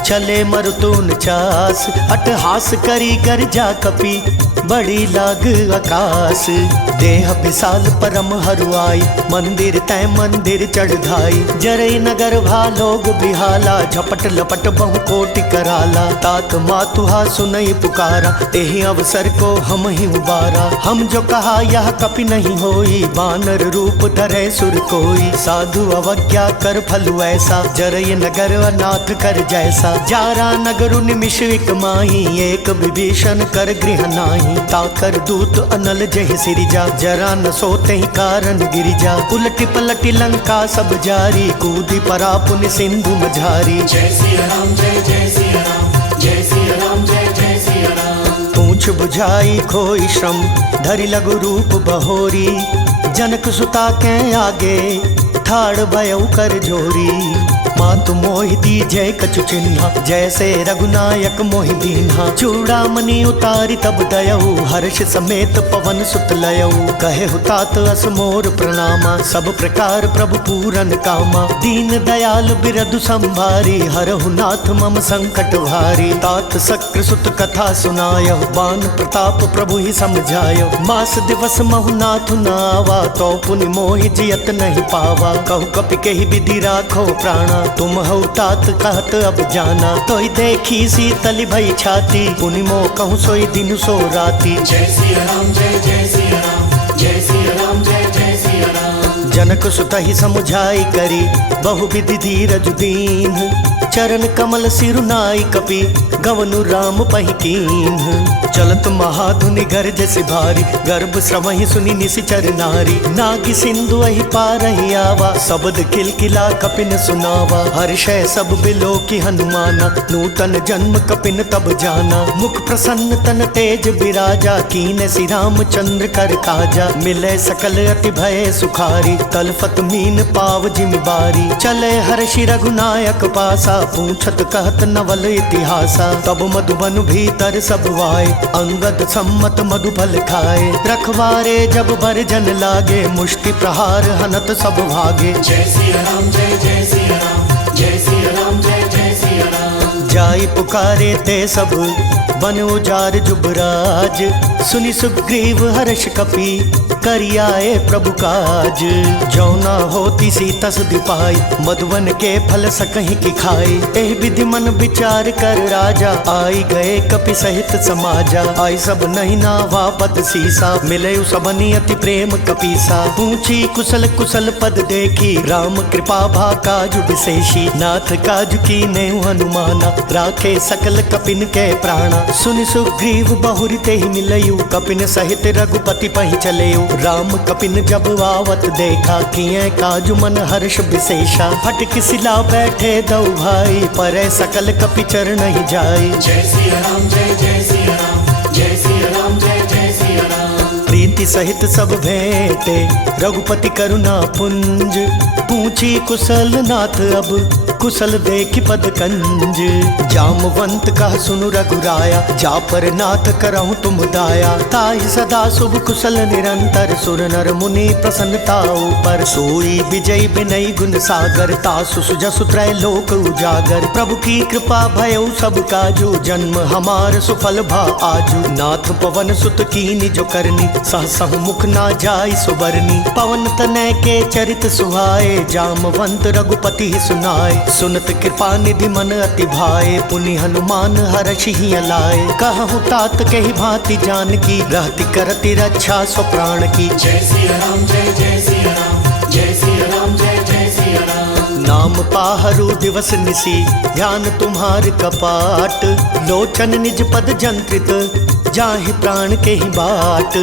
चले मरुतून चास। अटहास करी कर जा कपि, बड़ी लाग आकाश। देह विशाल परम हरुआई, मंदिर तय मंदिर चढ़ धाई। जरई नगर भालोग बिहाला, झपट लपट बहु कोटि कराला। तात मातुहा सुनई पुकारा, तेहि अवसर को हम ही उबारा। हम जो कहा यह कपि नहीं होई, बानर रूप धरे सुर कोई। साधु अवज्ञा कर फल ऐसा, जरई नगर अनाथ कर जैसा। जारा नगरु निमिष एक माही, एक विभीषण कर गृह नाही। ताकर दूत अनल जहि सिरिजा, जरा न सोते ही कारण गिरिजा। उलटी पलटी लंका सब जारी, कूदी परा पुनि सिंधु मझारी। जय सिया राम जय जय सिया राम, जय सिया राम जय जय सिया राम। पूछ बुझाई खोई श्रम, धरि लघु रूप बहोरी। जनक सुता के आगे, ठाड़ भयउ कर जोरी। मातु मोहि दीजय कछु चिन्हा, जैसे रघुनायक मोहि दीन्हा। चूड़ामणि उतारी तब दयऊ, हर्ष समेत पवन सुत लयऊ। कहे हुतात अस मोर प्रणामा, सब प्रकार प्रभु पूरन कामा। दीन दयाल बिरधु संभारी, हरहु नाथ मम संकट भारी। तात सक्र सुत कथा सुनायो, बान प्रताप प्रभु ही समझायो। मास दिवस महु नाथ नावा, तो पुनि मोहि जियत नहीं पावा। कहु कपि केहि विधि राखो प्राणा, तुम हऊ तात कहत अब जाना। तोहि देखी शीतल भई छाती, पुनि मोह कहूँ सोई दिन सो राती। जय सिया राम जय जय सिया राम, जय सिया राम जय जय सिया राम। जनक सुत ही समुझाई करी, बहु विधि धीरज दीन। चरण कमल सिरु नाई कपि, गवनु राम पहि कीन्ह। चलत महाधुनि गर्ज से भारी, गर्भ श्रवहि सुनि निशिचर नारी। नागी सिंधु अहि पारहि आवा, शब्द किलकिला कपिन सुनावा। हर्षै सब बिलो की हनुमाना, नूतन जन्म कपिन तब जाना। मुख प्रसन्न तन तेज बिराजा, कीन श्री रामचंद्र कर काजा। मिले सकल अति भय सुखारी, तलफत मीन पाव जिमि बारी। चले हर्षि रघुनायक पासा, पूछत कहत नवल इतिहासा। तब मधुबन भीतर सब वाय, अंगद सम्मत मधुफल खाए। रखवारे जब बरजन लागे, मुष्टि प्रहार हनत सब भागे। जय सिया राम जय जय सिया राम, जय सिया राम जय जय सिया राम। जाई पुकारे ते सब, बन उजार जुबराज। सुनि सुग्रीव हर्ष कपि, करियाए प्रभु काज। जौना होती सी तस दिपाई, मधुवन के फल सकहि की खाई। एह विधि मन विचार कर राजा, आई गए कपि सहित समाजा। आई सब नहीं नावा पद सीसा, मिले सबनि अति प्रेम कपीसा। पूछी कुशल कुशल पद देखी, राम कृपा भा काजु विशेषी। नाथ काजु की नेहु हनुमाना, राखे सकल कपिन के प्राणा। सुनि सुग्रीव बहुरि तेहि मिलयु, कपिन सहित रघुपति पहि चलेउ। राम कपिन जब आवत देखा, किए काजु मन हर्ष विशेषा। फटक सिला बैठे दौ भाई, परै सकल कपि चरण ही जाई। जय सिया राम जय जय सिया राम, जय सिया राम जय जय सिया राम। प्रीति सहित सब भेंटे, रघुपति करुणा पुंज। पूछी कुशल नाथ अब, कुशल देखि पद कंज। जामवंत कह सुनु रघुराया, जा पर नाथ करहु तुम दाया। ताहि सदा शुभ कुशल निरंतर, सुर नर मुनि प्रसन्नता ऊपर। सोई विजय विनय गुण सागर, तासु सुजसु त्रय लोक उजागर। प्रभु की कृपा भयउ सब काजू, जन्म हमार सुफल भा आजू। नाथ पवन सुत कीनि जो करनी, सहसहु मुख ना जाय सुबरनी। पवन तनय के चरित सुहाए, जामवंत रघुपति सुनाए। सुनत कृपा निधि मन अति भाए, पुनि हनुमान हर्षि ही अलाए। कहूँ तात कही भांति जानकी, रहति करति रक्षा स्व प्राण की। जय सिया राम जय जय सिया राम, जय सिया राम जय जय सिया राम। नाम पाहरु दिवस निसी, ध्यान तुम्हार कपाट। लोचन निज पद जंत्रित, जाहि प्राण के ही बाट।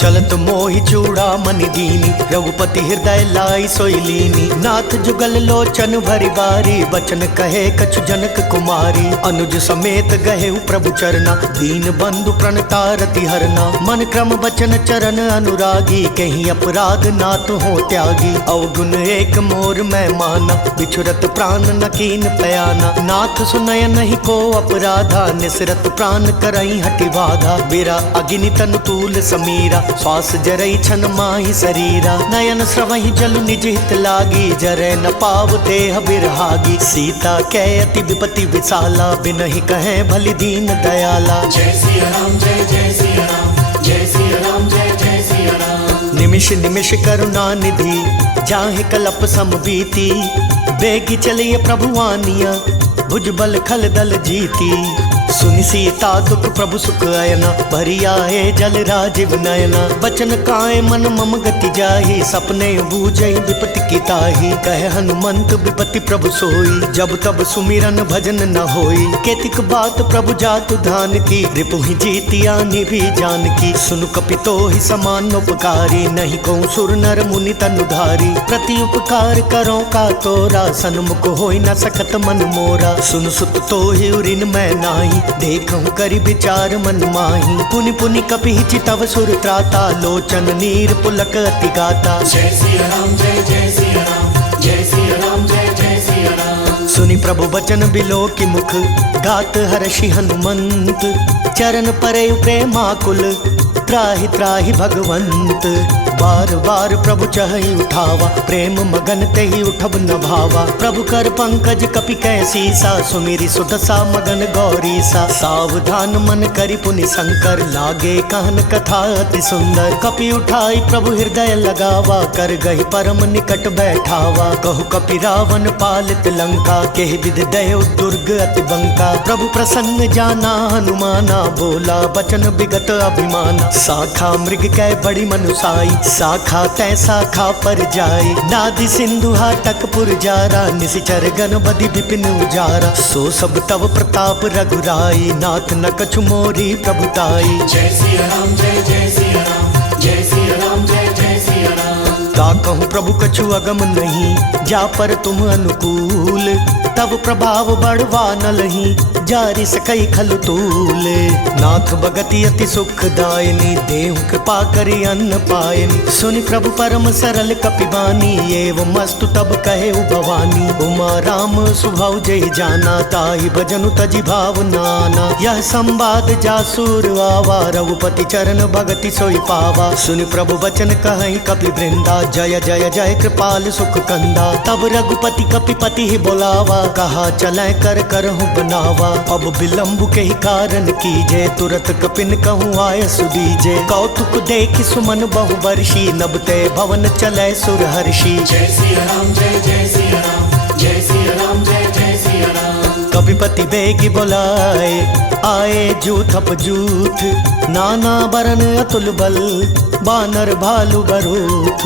चलत मोहि चूड़ामणि दीनी, रघुपति हृदय लाई सोई लीनी। नाथ जुगल लोचन भरि बारी, बचन कहे कछु जनक कुमारी। अनुज समेत गहे प्रभु चरना, दीन बंधु प्रणतारति हरना। मन क्रम बचन चरण अनुरागी, कहीं अपराध नाथ हो त्यागी। अवगुण एक मोर मैं माना, बिछुरत प्राण न कीन पयाना। नाथ सुनय नहीं को अपराधा, निसरत प्राण करई हटि बाधा। बिरा अग्नि तनु तूल समीरा, श्वास जरई छन माहि शरीरा। नयन स्रवहि जल निज हित लागी, जरै न पाव देह बिरहागी। सीता कै अति विपति विशाला, बिनहि कहे भलि दीन दयाला। जय सिया राम जय जय सिया राम, जय सिया राम जय जय सिया राम। निमिष निमिष करुणा निधि, जाहि कलप सम बीती। बेगी चलिए प्रभु आनिया, भुजबल खल दल जीती। सुनि सीता दुख प्रभु सुख अयना, भरिया है जल राजीव नयना। बचन काय मन मम गति जाहि, सपने बूझई विपति की ताहि। कहे हनुमंत विपति प्रभु सोई, जब तब सुमिरन भजन न होई। केतिक बात प्रभु जातु धान की, रिपुहि जीतिया निभि जानकी। सुनु कपितो ही समान उपकारी, नहीं को सुर नर मुनि तनुधारी। प्रति उपकार करो का तोरा, सन्मुख होई न सकत मन मोरा। सुन सुत तो ही उरिन मैं नाही, देखूं करि विचार मन माही। पुनि पुनि कपि चितव सुर त्राता, लोचन नीर पुलक अति गाता। जय सिया राम जय जय सिया राम, जय सिया राम जय जय सिया राम। सुनि प्रभु बचन बिलो की मुख, गात हर्षि हनुमंत। चरण परे प्रेमाकुल, त्राहि त्राहि भगवंत। बार बार प्रभु चहि उठावा, प्रेम मगन तेहि उठब न भावा। प्रभु कर पंकज कपि कैसीसा, सुमिरि सुदशा मगन गौरीसा। सावधान मन करि पुनि शंकर, लागे कहन कथा अति सुंदर। कपि उठाई प्रभु हृदय लगावा, कर गहि परम निकट बैठावा। कहु कपि रावण पालित लंका, केहि विधि दयो दुर्ग अति बंका। प्रभु प्रसन्न जाना हनुमाना, बोला बचन विगत अभिमाना। शाखा मृग कै बड़ी मनुसाई, शाखा तै शाखा पर जाए। नादि सिंधु हाटक पुर जारा, निशिचर गण बदि विपिन उजारा। सो सब तव प्रताप रघुराई, नाथ न कछु मोरी प्रभुताई। जय सिया राम जय जय सिया राम, जय सिया राम जय जय सिया राम। ता कहूँ प्रभु कछु अगम नहीं, जा पर तुम अनुकूल। तब प्रभाव बढ़वा न लही, जारि सकई खल तूल। नाथ भगति अति सुखदायिनी, देहु कृपा करि अन्न पायनि। सुनि प्रभु परम सरल कपिबानी, एवं मस्तु तब कहे भवानी। उमा राम सुभाव जय जाना, ताहि भजनु तजि भाव नाना। यह संवाद जासुर आवा, रघुपति चरण भगति सोई पावा। सुनि प्रभु बचन कहहि कपि वृंदा, जय जय जय कृपाल सुख कंदा। तब रघुपति कपिपति ही बोलावा, कहा चलै कर करहु बनावा। अब विलंब के ही कारण कीजे, तुरत कपिन कहूँ आय सुदीजे। कौतुक देखि सुमन बहु वर्षी, नब ते भवन चलै सुर हर्षि। जय सिया राम जय जय सिया राम, जय सिया राम जय जय सिया राम। कपिपति बेगी बोलाए, आए जूथप जूथ। नाना बरन अतुल बल, बानर भालु बरूथ।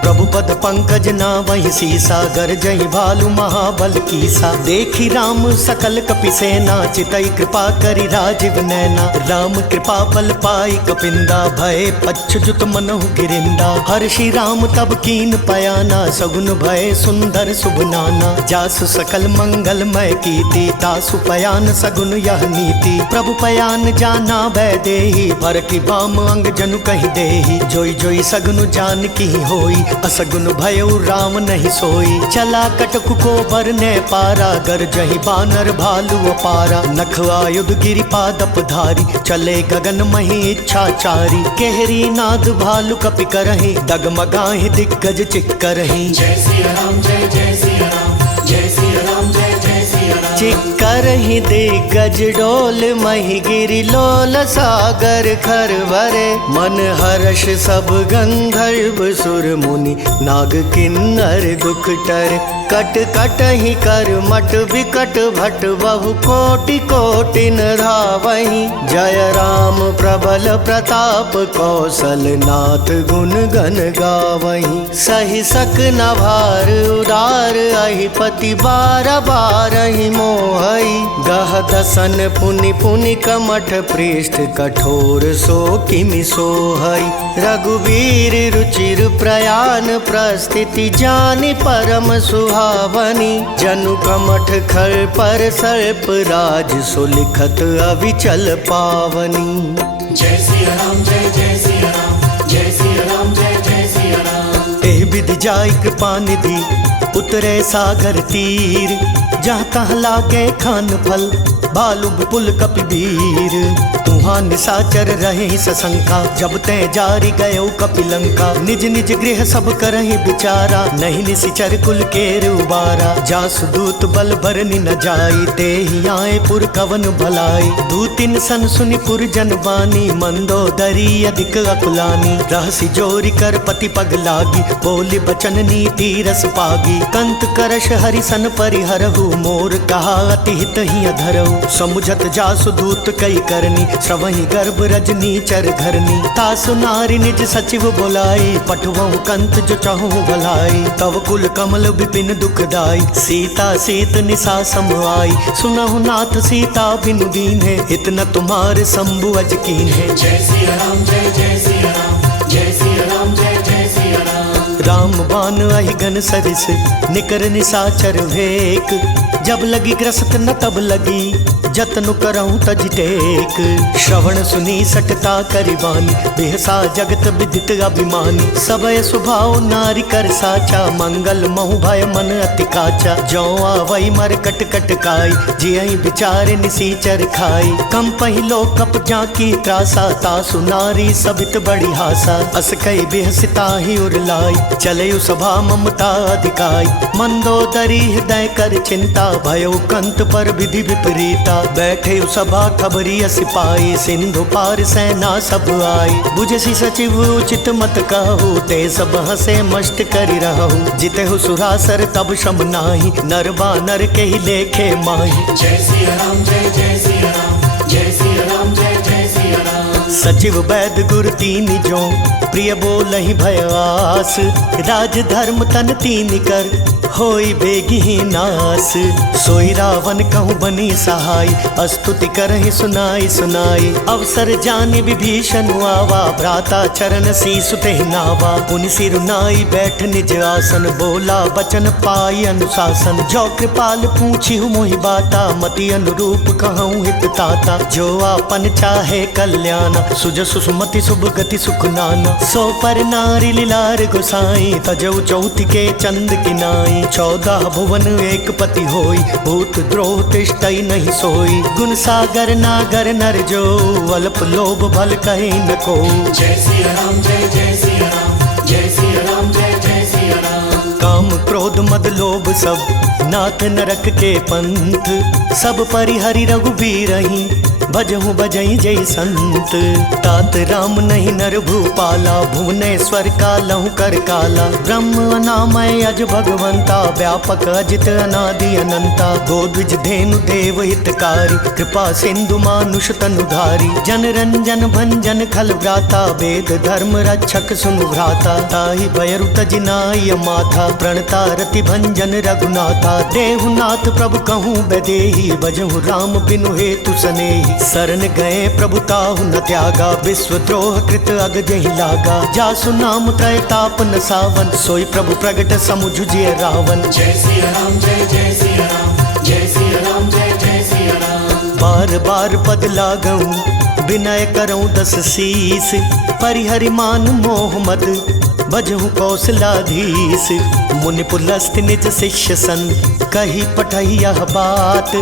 प्रभु पद पंकज ना वही सीसा, गरजहि भालु महाबल कीसा। देखी राम सकल कपि सेना, चितई कृपा करि राजीव नैना। राम कृपा बल पाई कपिंदा, भय पच्छुत मनहु गिरिंदा। हर्षि राम तब कीन पयाना, सगुन भय सुंदर शुभ नाना। जासु सकल मंगलमय कीर्ति, तासु पयान सगुन यह नीति। प्रभु पयान जाना भय देहि, पर की बाम अंग जनु कहि देहि। जोई जोई सगुन जान की होई, असगुन भयउ राम नहीं सोई। चला कटकु को बरने पारा, गरजहि बानर भालु अपारा। नख आयुध गिरि पादप धारी, चले गगन मही इच्छाचारी। केहरी नाद भालु कपि करहि, डगमगाहि दिग्गज चिक्करहि। जय सिया राम जय जय सिया राम, जय सिया राम जय जय सिया राम। चिक्करहि दिग्गज डोल, मही गिरि लोल सागर खर भरे। मन हर्ष सब गंधर्व सुर मुनि, नाग किन्नर दुख टरे। कट कट ही कर मट विकट भट, बहु कोटि कोटि न धावहि। जय राम प्रबल प्रताप, कौशल नाथ गुण गण गावहि। सहि सक न भार उदार, अहिपति बार बारहि मोहई। गह दसन पुनि पुनि कमठ, पृष्ठ कठोर सो किमि सोहई। रघुवीर रुचिर प्रयाण, प्रस्थिति जानि परम सुहावनी। जनु कमठ खर पर सर्प राज, सुलिखत अविचल पावनी। जय सिया राम जय जय सिया राम, जय सिया राम जय जय सिया राम। एह विधि जाय कृपा निधि, उतरे सागर तीर। जहाँ तहाँ लागे खान फल, भालु विपुल कपि वीर। तुहाँ निशाचर रहे सशंका, जब ते जारी गयो कपिलंका। निज निज गृह सब करहि विचारा, नहीं निशिचर कुल केर उबारा। जासु दूत बल भरनि न जाई, तेहि आए पुर कवन भलाई। दूतिन सन सुनि पुर जन बानी, मंदोदरी अधिक अकुलानी। रहसि जोरि कर पति पग लागी, बोली बचन नीति रस पागी। कंत करश हरिसन परिहरहु, मोर कहा अति हित ही अधरहु। समुझत जासु दूत कई करनी, श्रवहि गर्भ रजनी चर घरनी। तासु नारी निज सचिव बोलाई, पठवहु कंत जो चहु भलाई। तव कुल कमल विपिन दुखदाई, सीता सीत निशा सम आई। सुनहु नाथ सीता बिनु दीन्हे, इतना तुम्हारे शंभु अज कीन्हे। जय सिया राम जय जय सिया राम, जय सिया राम जय जय सिया राम। राम राम बान अहि गन सरिस निकर निसाचर भेक। जब लगी ग्रस्त न तब लगी जतनु करऊं तज टेक। श्रवण सुनी सकता करिबानी बेहसा जगत विदित अभिमानी। सबय स्वभाव नारी कर साचा मंगल महु भय मन अति काचा। जो आवई मर कट कट काई जियई विचार निसीचर खाई। कम पहिलो कप जाकी त्रासा तासु नारी सबित बड़ी हासा। अस कई बेहसिता ही उरलाई चलयु सभा ममता अधिकाई। मंदोदरी हृदय कर चिंता भयो कंत पर विधि विपरीता। बैठे सभा खबरी सिपाही सिंधु पार सेना सब आई। बुझसी सचिव उचित मत कहू ते सब हसे मस्त करि रहू। जिते हु सुरासर तब शम नाही नर बानर के ही लेखे माही। जय सिया राम जय जय सिया राम जय सिया राम जय जय सिया राम। सचिव वैद गुर तीन जो प्रिय बोलहि भय आस। राज धर्म तन तीन कर होई बेगी नास। सोई रावण कहूँ बनी सहाय स्तुति करहि सुनाई सुनाई। अवसर जानि विभीषण आवा भ्राता चरण शीस तेहि नावा। पुनि सिर नाई बैठ निज आसन बोला बचन पाई अनुशासन। जो कृपाल पूछी मोहि बाता मति अनुरूप कहूँ हित ताता। जो आपन चाहे कल्याण सुजसु सुमति शुभ गति सुख नाना। सो पर नारी लीलार गोसाई तजऊ चौथ के चंद किनाई। 14 भुवन एक पति होई भूत द्रोह तिष्ठई नहीं सोई। गुण सागर नागर नर जो अल्प लोभ भल कहीं न को। जय सिया राम जय जय सिया राम जय सिया राम जय जय सिया राम। काम क्रोध मद लोभ सब नाथ नरक के पंथ। सब परिहरि रघुबीरहि भजहु बजई जय संत। तात राम नहीं नर भूपाला भुवनेश्वर कालहु कर काला। ब्रह्म अनामय अज भगवंता व्यापक अजित अनादि अनंता। गोद्विज धेनु देव हितकारी कृपा सिंधु मानुष तनुधारी। जन रंजन भंजन खल व्राता वेद धर्म रक्षक सुनु भ्राता। ताहि भयरु तजिनाय माथा प्रणता रति भंजन रघुनाथा। देहुनाथ प्रभु कहूँ बदेही भजहु राम बिनु हेतु सनेही। शरण गए प्रभुताहु न त्यागा विश्वद्रोह कृत अग जहि लागा। जासु नाम त्रय ताप न सावन सोई प्रभु प्रगट समुझुजिय रावण। जय सिया राम जय जय सिया राम जय सिया राम जय जय सिया राम। बार बार पद लागऊं विनय करऊं 10 शीस। परिहरि मान मोह मद भजहु कौशलाधीश। मुनि पुलस्त निज शिष्य सन कही पठही यह बात।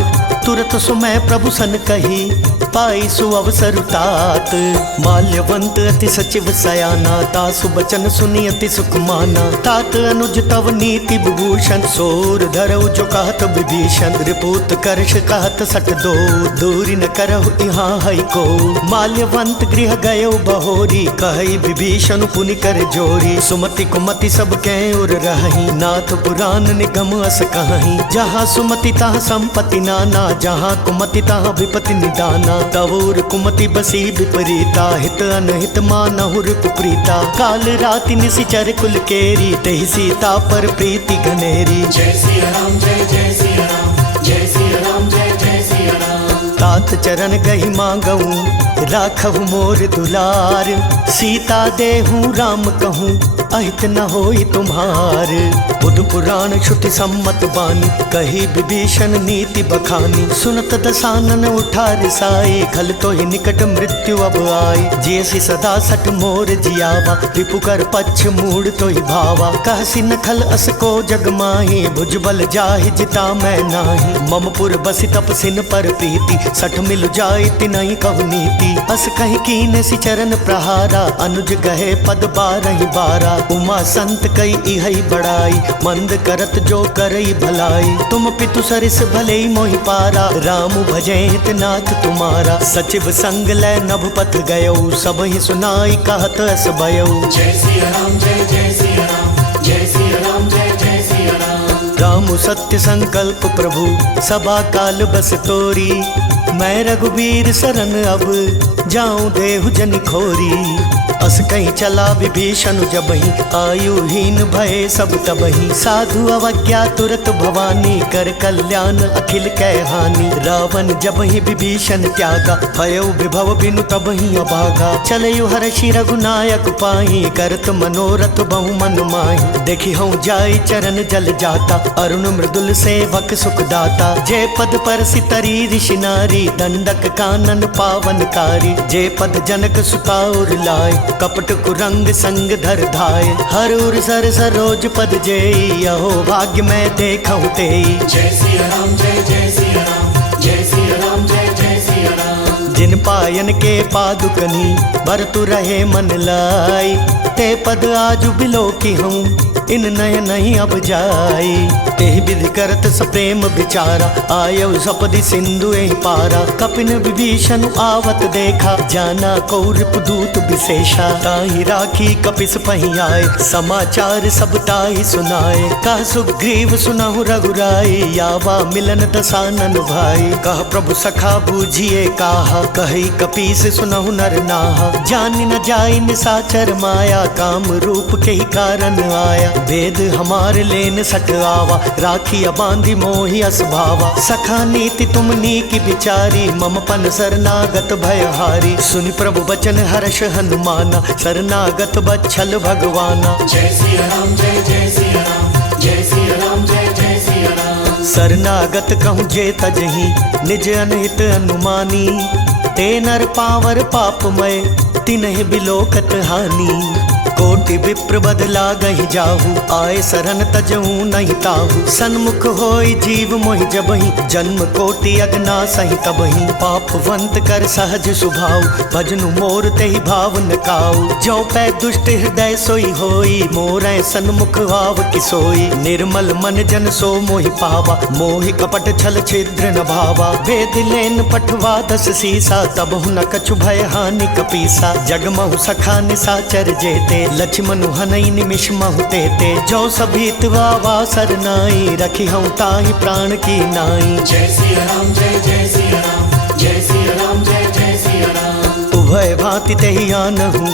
तुरत सुमय प्रभु सन कही पाई सु अवसर तात। माल्यवंत अति सचिव सयाना तासु बचन सुनी अति सुख माना। तात अनुज तव नीति विभूषण सोर धरऊ जो कहत विभीषण। रिपुत करश कहत सठ दो दूरी न करहु यहाँ हई को। माल्यवंत गृह गयो बहोरी कहई विभीषण पुनि कर जोरी। सुमति कुमति सब कै उर रही नाथ पुराण निगम अस कहीं। जहाँ सुमति तहाँ संपत्ति नाना जहाँ कुमति तहाँ विपत्ति निदाना। तवुर कुमति बसी विपरीता हित अनहित मानहुर कुप्रीता। काल राति निशिचर कुल केरी तेहि सीता पर प्रीति घनेरी। जय सिया राम जय जय सिया राम जय सिया राम जय जय सिया राम। तात चरण गहि मांगऊं राखहु मोर दुलार। सीता देहूँ राम कहूँ अहित न होई तुम्हार। बुध पुराण श्रुति सम्मत बानी कही विभीषण नीति बखानी। सुनत दसानन उठा रिसाई खल तो ही निकट मृत्यु अब आई। जैसी सदा सठ मोर जियावा रिपु कर पक्ष मूड तो ही भावा। कहसी न खल अस को जग माही भुजबल जाहि जिता मैं नाही। ममपुर बसी तपसिन पर प्रीति सठ मिल जाय तिनहि कहु नीति। अस कहीं कीने सि चरण प्रहारा अनुज गहे पद 12 12। उमा संत कई इहई बड़ाई मंद करत जो करई भलाई। तुम पितु सरिस भले मोहि पारा राम भजै हित नाथ तुम्हारा। सचिव संग लै नभ पथ गयो सब ही सुनाई कहत अस भयो। जय सिया राम जय जय सिया राम जय सिया राम जय जय सिया राम। राम सत्य संकल्प प्रभु सभा काल बस तोरी। मैं रघुवीर शरण अब जाऊं देहु जन खोरी। अस कहीं चला विभीषण जबहि आयुहीन भय सब तबहि। साधु अवज्ञा तुरत भवानी कर कल्याण अखिल कै हानि। रावण जबहि विभीषण त्यागा भयो विभव बिनु तबहि अभागा। चलयु हर्षि रघुनायक पाई करत मनोरथ बहु मन माही। देखी हूँ जाय चरण जल जाता अरुण मृदुल सेवक सुख दाता। जय पद पर सितरी ऋषि नारी दंडक कानन पावनकारी। जय पद जनक सुताउर लाय कपट कुरंग संग धर धाय। हर उर सर सरोज पद जेई अहो भाग्य मैं देखऊं तेई। जय सिया राम जय जय सिया राम जय सिया राम जय जय सिया राम। जिन पायन के पादुकनी बरतु रहे मन लाई। ते पद आजु बिलो की हूँ इन नय नहीं अब जाई। एहि विधि करत सप्रेम विचारा आयउ सपदि सिंधु एहि पारा। कपिन विभीषण आवत देखा जाना कौरप दूत विशेषा। ताहि राखी कपिस पहि आए समाचार सब ताहि सुनाए। कह सुग्रीव सुनहु रघुराई यावा मिलन दसानन भाई। कह प्रभु सखा बूझिए काहा कहि कपीस सुनहु नर नाहा। जानि न जाय निसाचर माया काम रूप के ही कारण आया। वेद हमारे लेन सट आवा राखिया बांधी मोहि अस भावा। सखा नीति तुम नीकी बिचारी मम पन शरणागत भयहारी। सुनि प्रभु बचन हर्ष हनुमाना शरणागत बच्छल भगवाना। जय सिया राम जय जय सिया राम जय सिया राम जय जय सिया राम। शरणागत कहूँ जे तजहि निज अनहित अनुमानी। ते नर पावर पापमय तिन्हि बिलोकत हानि। कोटि विप्र बदला गहि जाहु आए शरण तजहु नहीं ताहु। सन्मुख होई जीव मोहि जबहि जन्म कोटि अगना सहि तबहि। पापवंत कर सहज सुभाव भजनु मोर तेहि भाव न काऊ। जो पै दुष्ट हृदय सोई होई मोरै सन्मुख आव किसोई। निर्मल मन जन सो मोहि पावा मोहि कपट छल छिद्र न भावा। वेद लेन पठवा दस सीसा तबहु न कछु भय हानि कपीसा। जगमहु सखा निसाचर जेते लक्ष्मण हनई निमिष महु तेते। जो सभीत वावा सरनाई रखी हूँ ताहि प्राण की नाई। जय सिया राम जय जय सिया राम जय सिया राम जय जय सिया राम। उभय भांति तेहि आनहु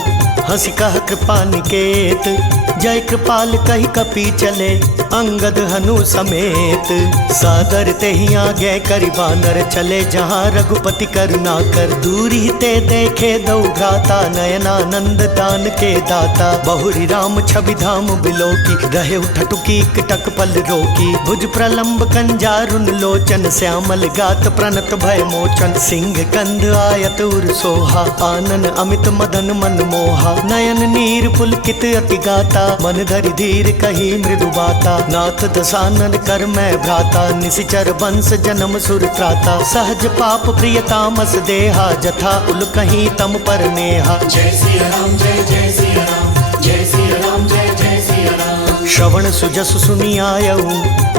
हंसी कह कृपा निकेत। जय कृपाल कही कपी चले अंगद हनु समेत। सादर तेहि आगे करि बानर चले जहाँ रघुपति करुणा कर। दूरी ते देखे दो भ्राता नयनानंद दान के दाता। बहुरी राम छवि धाम बिलोकी रहे ठटुकी कटक पल रोकी। भुज प्रलंब कंजारुन लोचन श्यामल गात प्रणत भय मोचन। सिंह कंध आयत उर सोहा आनन अमित मदन मन मोहा। नयन नीर पुलकित अति गाता मन धरि धीर कही मृदु बाता। नाथ दसानन कर मैं भ्राता निशिचर वंश जन्म सुर त्राता। सहज पाप प्रिय तामस देहा जथा उल कहीं तम पर नेहा। जय सिया राम जय जय सिया राम जय सिया राम जय जय सिया राम। श्रवण सुजस सुनि आयऊ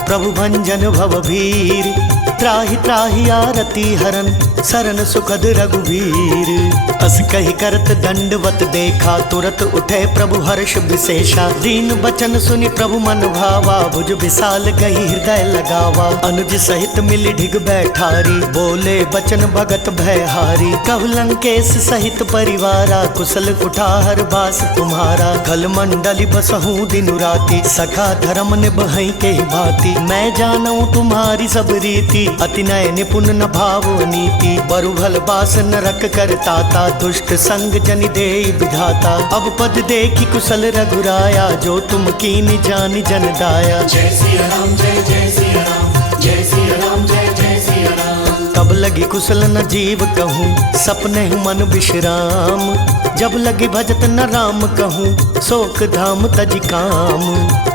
प्रभु भंजन भव भीर। त्राहि त्राहि आरती हरन शरण सुखद रघुवीर। अस कही करत दंडवत देखा तुरत उठे प्रभु हर्ष विशेषा। दीन बचन सुनि प्रभु मन भावा भुज विशाल गही हृदय लगावा। अनुज सहित मिली ढिग बैठारी बोले बचन भगत भयहारी। कहु लंकेश सहित परिवारा कुशल कुठार बास तुम्हारा। खल मंडली बसहूँ दिनु राति सखा धर्म निबहै के भांति। मैं जानूं तुम्हारी सब रीति अति नय निपुण न भाव नीति। बरु भल बास नरक कर ताता दुष्ट संग जनि देई विधाता। अब पद देखी कुशल रघुराया जो तुम कीनि जानि जन दाया। जय सिया राम जय जय सिया राम जय सिया राम जय जय सिया राम। तब लगी कुशल न जीव कहूँ सपने मन विश्राम। जब लगी भजत न राम कहूँ शोक धाम तज काम।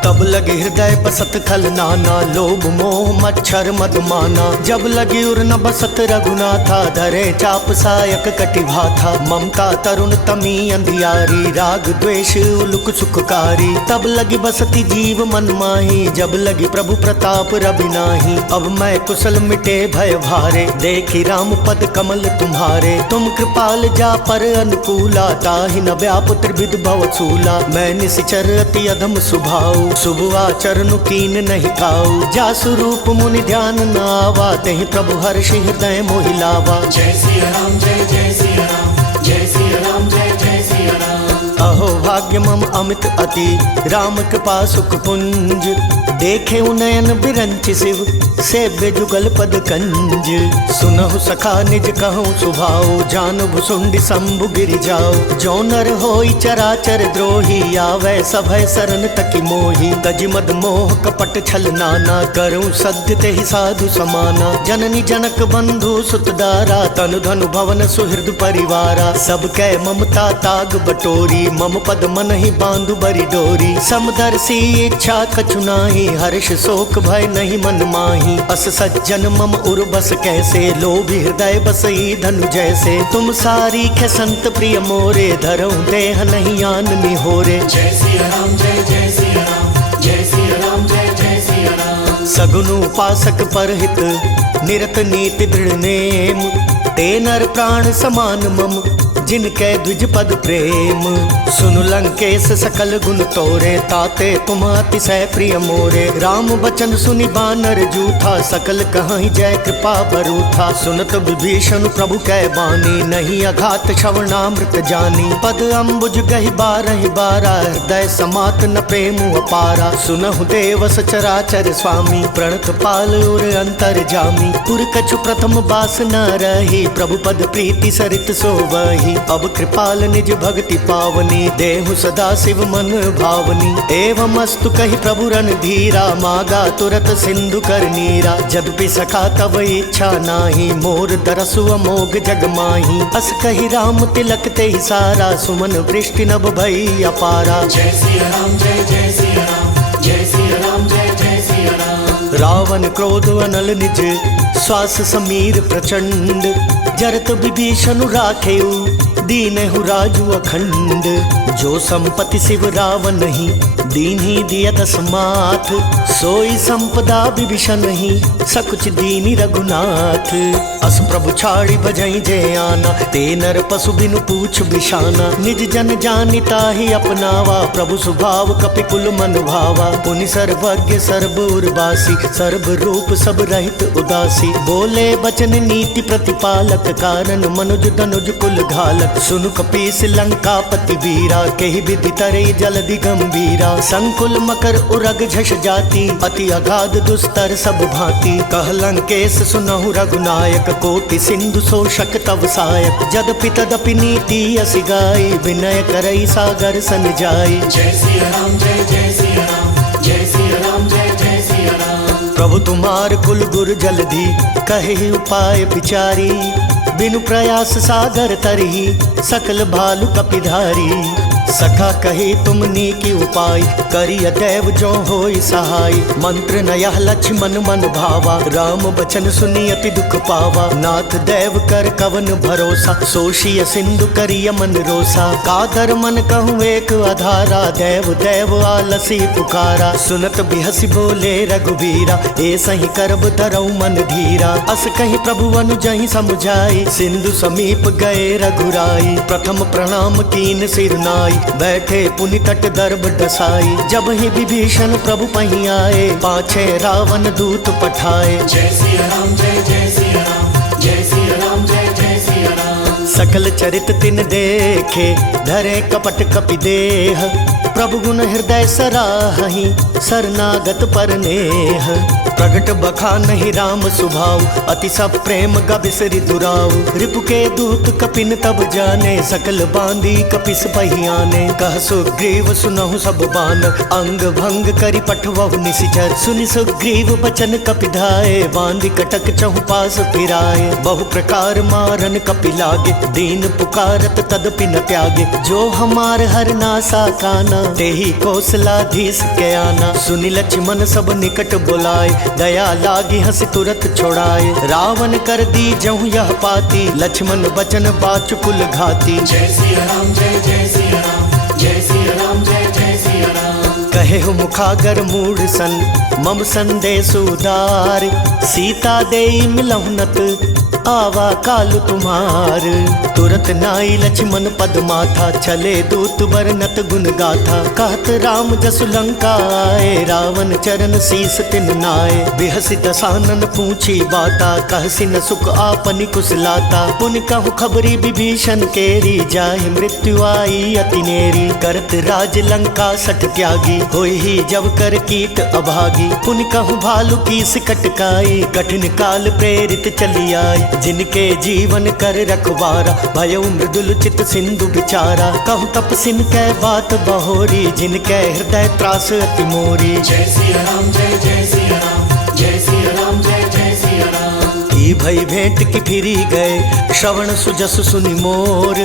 तब लगे हृदय बसत खल नाना लोभ मोह मच्छर मधुमाना। जब लगी उर न बसत रघुनाथा धरे चाप सायक कटिभा था। ममता तरुण तमी अंधियारी राग द्वेष उलुक सुखकारी। तब लगी बसती जीव मन माही जब लगी प्रभु प्रताप रवि नाही। अब मैं कुशल मिटे भय भारे देखी राम पद कमल तुम्हारे, तुम कृपाल जा पर अनुकूला, ताहि न व्याप त्रिविध भव सूला। मैं निश्चर अति अधम सुभाऊ, शुभ आचरण कीन नहीं काऊ, जा स्वरूप मुनि ध्यान न आवा, तेहि प्रभु हर्षि हृदय मोहि लावा। जय सिया राम जय जय सिया राम, जय सिया राम जय जय सिया राम। अहो भाग्य मम अमित अति, राम कृपा सुख पुंज, देखे उनयन बिरंच शिव, सेव्य जुगल पद कंज। सुनहु सखा निज कहूँ सुभाओ, जानु भुसुंड शंभु गिरि जाओ। जो नर होई चराचर द्रोही, आवे सभय सरन तकी मोही। गज मद मोह कपट छल नाना, करूँ सद्य तेहि साधु समाना। जननी जनक बंधु सुत दारा, तनु धनु भवन सुहृद परिवारा। सब कै ममता ताग बटोरी, मम पद मन ही बांधु बरी डोरी। समदर्शी इच्छा कछु नाही, हर्ष शोक भय नहीं मन माही। अस सज्जन मम उर्बस कैसे, लोभी हृदय बसई धनु जैसे। तुम सारी खे संत प्रिय मोरे, धरऊं देह नहीं आन निहोरे। जय सिया राम जय जय सिया राम, जय सिया राम जय जय सिया राम। सगुन उपासक परहित, निरत नीति दृढ़ नेम। ते नर प्राण समान मम, जिनके द्विज पद प्रेम। सुनु लंकेश सकल गुण तोरे, ताते तुम अतिशय प्रिय मोरे। राम बचन सुनि बानर जूथा, सकल कहाई जय कृपा बरूथा। सुनत विभीषण प्रभु कै बानी, नहीं अघात श्रवणामृत जानी। पद अम्बुज गहि बारहि बारा, हृदय समात न प्रेम अपारा। सुनहु देव सचराचर स्वामी, प्रणत पाल उर अंतर जामी। पुर कछु प्रथम बास न रही, प्रभु पद प्रीति सरित सोवही। अब कृपाल निज भक्ति पावनी, देहु सदा शिव मन भावनी। एवं अस्तु कहि प्रभु रणधीरा, मागा तुरत सिंधु कर नीरा। जदपि सखा तब इच्छा नाही, मोर दरसु अमोघ जग माही। अस कहि राम तिलक तेहि सारा, सुमन वृष्टि नभ भई अपारा। जय सिया राम जय जय सिया राम, जय सिया राम जय जय सिया राम। रावण क्रोध अनल निज, श्वास समीर प्रचंड। जरत विभीषण राखेउ, दीनहु राजु अखंड। जो संपत्ति शिव रावण नहीं, दीन्ही दियत समाथ। सोई संपदा विभीषण ही, सकुच दीनी रघुनाथ। अस प्रभु छाड़ी भजई जे आना, ते नर पशु बिनु पूछ बिशाना। निज जन जानिता ही अपनावा, प्रभु स्वभाव कपि कुल मन भावा। पुनि सर्वज्ञ सर्व उर्वासी, सर्व रूप सब रहित उदासी। बोले बचन नीति प्रतिपालक, कारण मनुज धनुज कुल घालक। सुनु कपीस लंकापति वीरा, केहि विधि तरई जलधि गंभीरा। संकुल मकर उरग झष जाति, अति अगाध दुस्तर सब भांति। कह लंकेश सुनहु रघुनायक, कोटि सिंधु शोषक तव सायक। जदपि तदपि नीति असि गाई, विनय करई सागर सन जाई। जय सिया राम जय जय सिया राम, जय सिया राम जय जय सिया राम। प्रभु तुम्हार कुल गुर जलधि, कहे उपाय विचारी। बिनु प्रयास सागर तरही, सकल भालु कपिधारी। सखा कही तुमनी की उपाय, करिय देव जो होई सहाय। मंत्र नयह लक्ष्मण मन भावा, राम बचन सुनी अति दुख पावा। नाथ देव कर कवन भरोसा, सोशिय सिंधु करिय मन रोसा। कादर मन कहूँ एक आधारा, देव देव आलसी पुकारा। सुनत बिहसी बोले रघुबीरा, ए सही करब धरऊ मन धीरा। अस कहीं प्रभु अनुजहि समुझाई, सिंधु समीप गए रघुराई। प्रथम प्रणाम कीन सिर नाई, बैठे पुनि तट दर्भ डसाई। जब ही विभीषण प्रभु पही आए, पाछे रावण दूत पठाए। जय सिया राम जय जय सिया राम, जय सिया राम जय जय सिया राम। सकल चरित तिन देखे, धरे कपट कपि देह। प्रभु गुण हृदय सराहि, शरणागत पर नेह। प्रगट बखान ही राम सुभाव, अति सब प्रेम गबिसरि दुराव। रिपु के दूत कपिन तब जाने, सकल बांधी कपिस पहियाने। कह सुग्रीव सुनहु सब बान, अंग भंग करि पठवहु निशिचर। सुनि सुग्रीव बचन कपि धाये, बांधी कटक चहु पास फिराए। बहु प्रकार मारन कपि लागे, दीन पुकारत तदपि न त्यागे। जो हमार हर नासा काना, तेहि कौशलाधीश के आना। सुनि लक्ष्मण सब निकट बुलाए, दया लागी हंस तुरत छोड़ाए। रावण कर दी जहु यह पाती, लक्ष्मण बचन बाचु कुल घाती। जय सिया राम जय जय सिया राम, जय सिया राम जय जय सिया राम। कहे हो मुखागर मूढ़ सन, मम संदेश उदार। सीता देई मिलहुनत, आवा काल तुम्हार। तुरत नाई लक्ष्मण पद माथा, चले दूत बरनत गुण गाथा। कहत राम जसु लंका आए, रावण चरण शीस तिन नाय। बिहसि दसानन पूछी बाता, कहसि न सुख आपनि कुशलाता। पुन कहु खबरी विभीषण केरी, जाहि मृत्यु आई अति नेरी। करत राज लंका सठ त्यागी, होई ही जब कर कीट अभागी। पुन कहु भालु कीस कटकाई, कठिन काल प्रेरित चली आई। जिनके जीवन कर रखवारा, भयउ मृदुल चित सिंधु बिचारा। कहु तपसिन कै बात बहोरी, जिनके हृदय त्रास अति मोरी। जय सिया राम जय जय सिया राम, जय सिया राम जय जय सिया राम। ई भई भेंट की फिरी गए, श्रवण सुजस सुनि मोर।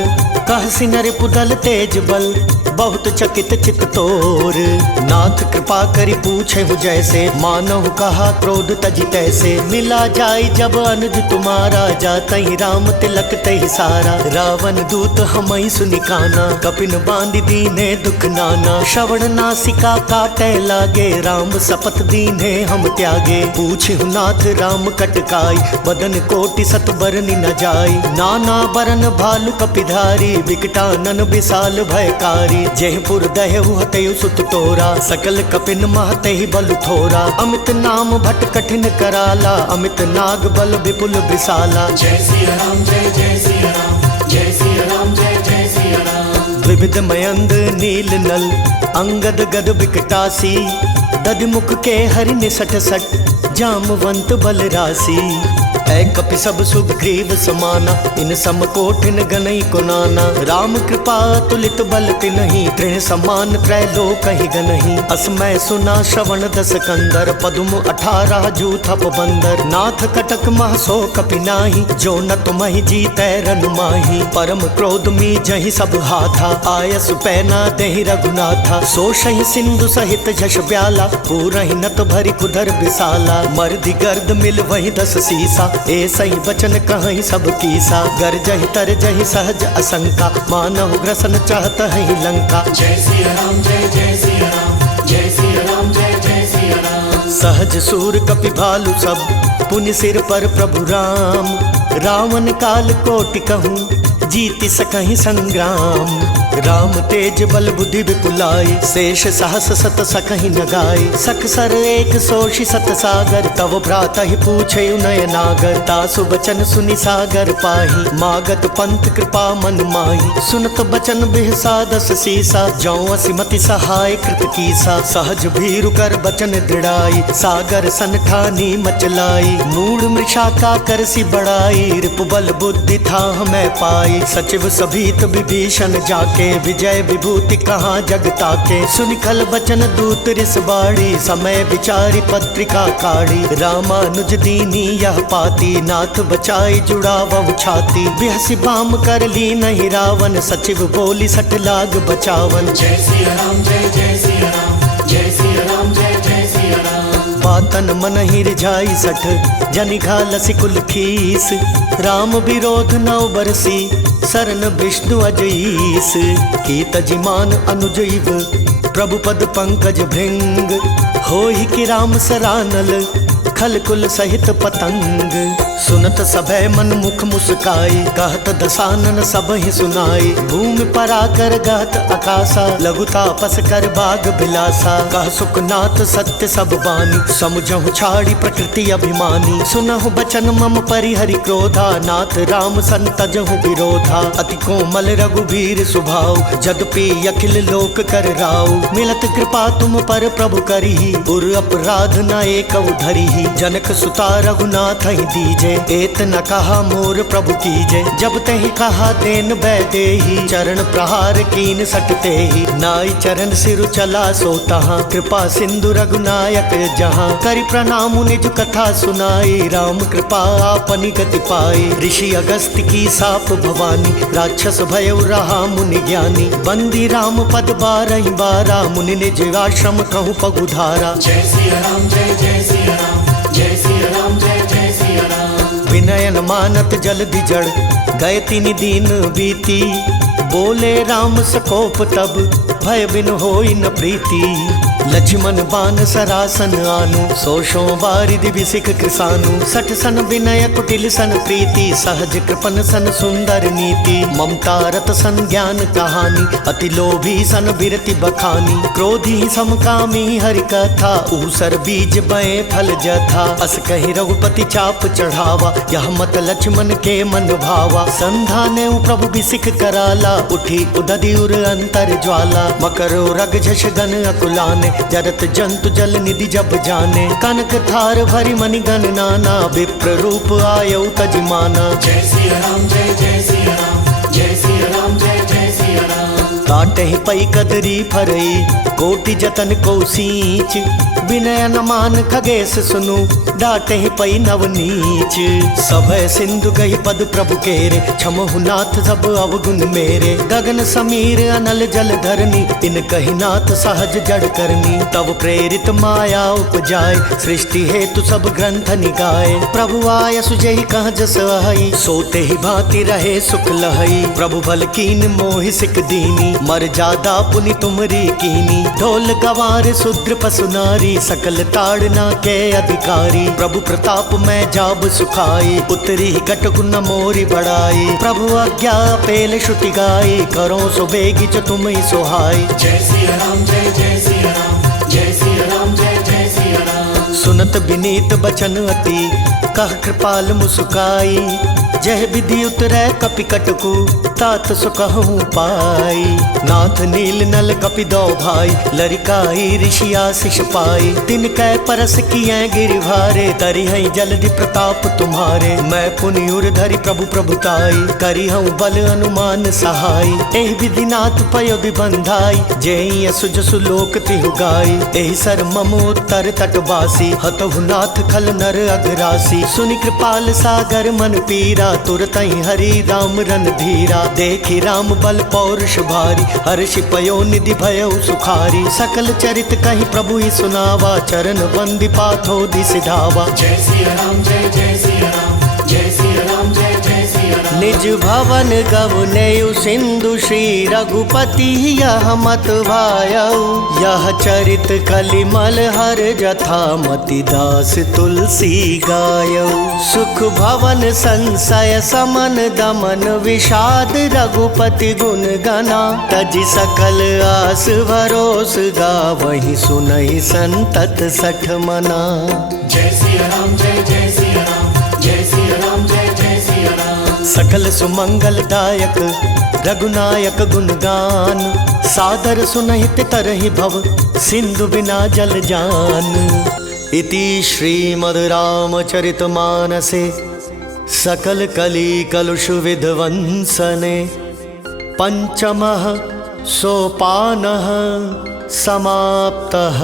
कहसि नर पुदल तेज बल, बहुत चकित चित तोर। नाथ कृपा करि पूछे हूँ जैसे, मानहु कहा क्रोध तजि तैसे। मिला जाय जब अनुज तुम्हारा, जातहि राम तिलक तहि सारा। रावण दूत हमहि सुनि काना, कपिन बांधि दीने दुख नाना। श्रवण नासिका काटे लागे, राम शपथ दीने हम त्यागे। पूछहु नाथ राम कटकाई, बदन कोटि सत बरनि न जाई। नाना बरन भालु कपिधारी, विकटानन विशाल भयकारी। जयपुर दहु हतयु सुत तोरा, सकल कपिन महतहि बल थोरा। अमित नाम भट कठिन कराला, अमित नाग बल विपुल विशाला। जय सिया राम जय जय सिया राम, जय सिया राम जय जय सिया राम। द्विविध मयंद नील नल, अंगद गद विकटासी। दधिमुख के हरि निसठ सठ, जामवंत बल राशि। ऐ कपि सब सुग्रीव समाना, इन सम कोठिन गनई को नाना। राम कृपा तुलित बल तिनहि, तृण समान त्रैलोकहि गनहि। असमय सुना श्रवण दस कंदर, पदुम 18 जूथप बंदर। नाथ कटक मह सो कपि नाही, जो न तुमहि जीतै रनु माही। परम क्रोध मी जहि सब हाथा, आयसु पैना देहि रघुनाथा। सोषहि सिंधु सहित झष ब्याला, पूरहि नत भरि कुधर विशाला। मर्दि गर्द मिल वही 10 सीसा, ऐसहि बचन कहहि सब कीसा। गरजहि तरजहि सहज असंका, मानहु ग्रसन चाहत हहि लंका। जय सिया राम जय जय सिया राम, जय सिया राम जय जय सिया राम। सहज सूर कपि भालु सब, पुनि सिर पर प्रभु राम। रावण काल कोटि कहूँ, जीति सकहि संग्राम। राम तेज बल बुद्धि विपुलाई, शेष सहस सत सकहि न गाई। सख सर एक सोषि सत सागर, तव भ्राता ही पूछे नयनागर। तासु बचन सुनि सागर पाही, मागत पंथ कृपा मन माही। सुनत बचन बिहसा 10 सीसा, जौ असिमति सहाय कृत कीसा। सहज भीरु कर बचन दृढ़ाई, सागर सन ठानी मचलाई। मूढ़ मृषा का करसी बढ़ाई, रिपु बल बुद्धि था हमें पाई। सचिव सभीत विभीषण जाके, विजय विभूति कहाँ जग ताके। सुनिखल बचन दूत रिस बाड़ी, समय विचारी पत्रिका काढ़ी। रामानुज दीनी यह पाती, नाथ बचाई जुड़ावहु छाती। बिहसि बाम कर ली नहीं रावण, सचिव बोली सठ लाग बचावन। जय सिया राम जय जय सिया राम, जय सिया राम जय जय सिया राम। बातन मन ही रिझाई सठ, जनि घालसि कुल खीस। राम विरोध नौ बरसी, सरन विष्णु अजईस। कीत जिमान अनुजैव, प्रभु पद पंकज भृंग। होहि कि राम सरानल, खल कुल सहित पतंग। सुनत सभय मन मुख मुस्काई, कहत दसानन सब ही सुनाई। भूमि पराकर गहत आकाशा, लघु तापस कर बाग बिलासा। कह सुखनाथ सत्य सब बानी, समुझहु छाड़ी प्रकृति अभिमानी। सुनहु बचन मम परिहरि क्रोधा, नाथ राम संतजहु विरोधा। अति कोमल रघुवीर सुभाव, जदपि अखिल लोक कर राव। मिलत कृपा तुम पर प्रभु करिहि, उर अपराध न एक धरिहि। जनक सुता रघुनाथ ही दीजे, एत न कहा मोर प्रभु कीजे। जब तहि कहा देन बैदेही, चरण प्रहार कीन सटते ही। नाई चरण सिरु चला सो तहाँ, कृपा सिंधु रघुनायक जहाँ। करि प्रणाम निज कथा सुनाई, राम कृपा आपनि गति पाई। ऋषि अगस्त्य की साप भवानी, राक्षस भयउ रहा मुनि ज्ञानी। बंदी राम पद 12 बारा, मुनि निज आश्रम कहूँ पगुधारा। जय सिया राम जय जय सिया राम, जय सिया राम जय जय सिया राम। विनयन मानत जल्दि जड़, गए 3 दिन बीती। बोले राम सकोप तब, भय बिन होई न प्रीति। लक्ष्मण बान सरासन आनु, सोशो बारिधि बिसिक कृसानु। सठ सन विनय कुटिल सन प्रीति, सहज कृपन सन सुंदर नीति। ममता रत सन ज्ञान कहानी, अति लोभी सन बिरति बखानी। क्रोधी समकामी हरि कथा, ऊसर बीज बए फल जथा। अस कहि रघुपति चाप चढ़ावा, यह मत लक्ष्मण के मन भावा। संधाने प्रभु बिसिक कराला, उठी उदधि उर अंतर ज्वाला। मकरो रग झष गन अकुलाने, जरत जंतु जल निधि जब जाने। कनक थार भरि मणि गण नाना, विप्र रूप आयौ तजमाना। जय सिया राम जय जय सिया राम, जय सिया राम जय जय सिया राम। काटहि पै कदरी फरई, कोटि जतन को सींच। विनय न मान खगेश सुनु, डाटहि पै नवनीच। सभय सिंधु कहि पद प्रभु केरे, क्षमहु नाथ सब अवगुण मेरे। गगन समीर अनल जल धरनी, इन कहि नाथ सहज जड़ करनी। तब प्रेरित माया उपजाय, सृष्टि हेतु सब ग्रंथ निगाए। प्रभु आय सुजहि कह जस अहै, सोते ही भांति रहे सुख लहै। प्रभु बल कीन मोहि सिक दीनी, मर्यादा पुनि तुमरी कीनी। ढोल गवार शूद्र पशु नारी, सकल ताड़ना के अधिकारी। प्रभु प्रताप में जाब सुखाई, उतरी कटकु न मोरी बढ़ाई। प्रभु आज्ञा पेल श्रुति गाई, करो सो बेगी जो तुम ही सोहाई। जय सिया राम जय जय सिया राम, जय सिया राम जय जय सिया राम। सुनत विनीत बचन अति, कह कृपाल मुस्काई। जय विधि उतरै कपि कटकु, तात सो कहूँ पाई। नाथ नील नल कपि दो भाई, लरिकाई ऋषि आशीष पाई। तिन कै परस किए गिरिभारे, तरिहै जलधि प्रताप तुम्हारे। मैं पुनि उर धरि प्रभु प्रभुताई, करिहूँ बल अनुमान सहाय। एहि विधि नाथ पयो बंधाई, जेहि असुज सुलोक तिहु गाई। एहि सर मम उत्तर तटवासी, हतहु नाथ खल नर अघरासी। सुनि कृपाल सागर मन पीरा, तुरतहि हरि राम रन धीरा। देखि राम बल पौरुष भारी, हर्षि पयो निधि भयो सुखारी। सकल चरित कहि प्रभु ही सुनावा, चरण बंदि पाथो दिस धावा। जय सिया राम जय जय सिया राम, जय सिया राम जय जय सिया राम। निज भवन गवनेयु सिंधु, श्री रघुपति यह मत भायऊ। यह चरित कलिमल हर जथा, मति दास तुलसी गायऊ। सुख भवन संशय समन दमन, विषाद रघुपति गुण गना। तज सकल आस भरोस, गावहि सुनहि संतत सठ मना। जय सिया राम जय जय सिया राम, जय सिया राम जय जय सिया राम। सकल सुमंगल दायक रघुनायक गुणगान। सादर सुनहित तरहि भव, सिंधु बिना जल जान। इति श्रीमद् रामचरितमानसे, सकल कली कलुष विध्वंसने। पंचमः सोपानः समाप्तः।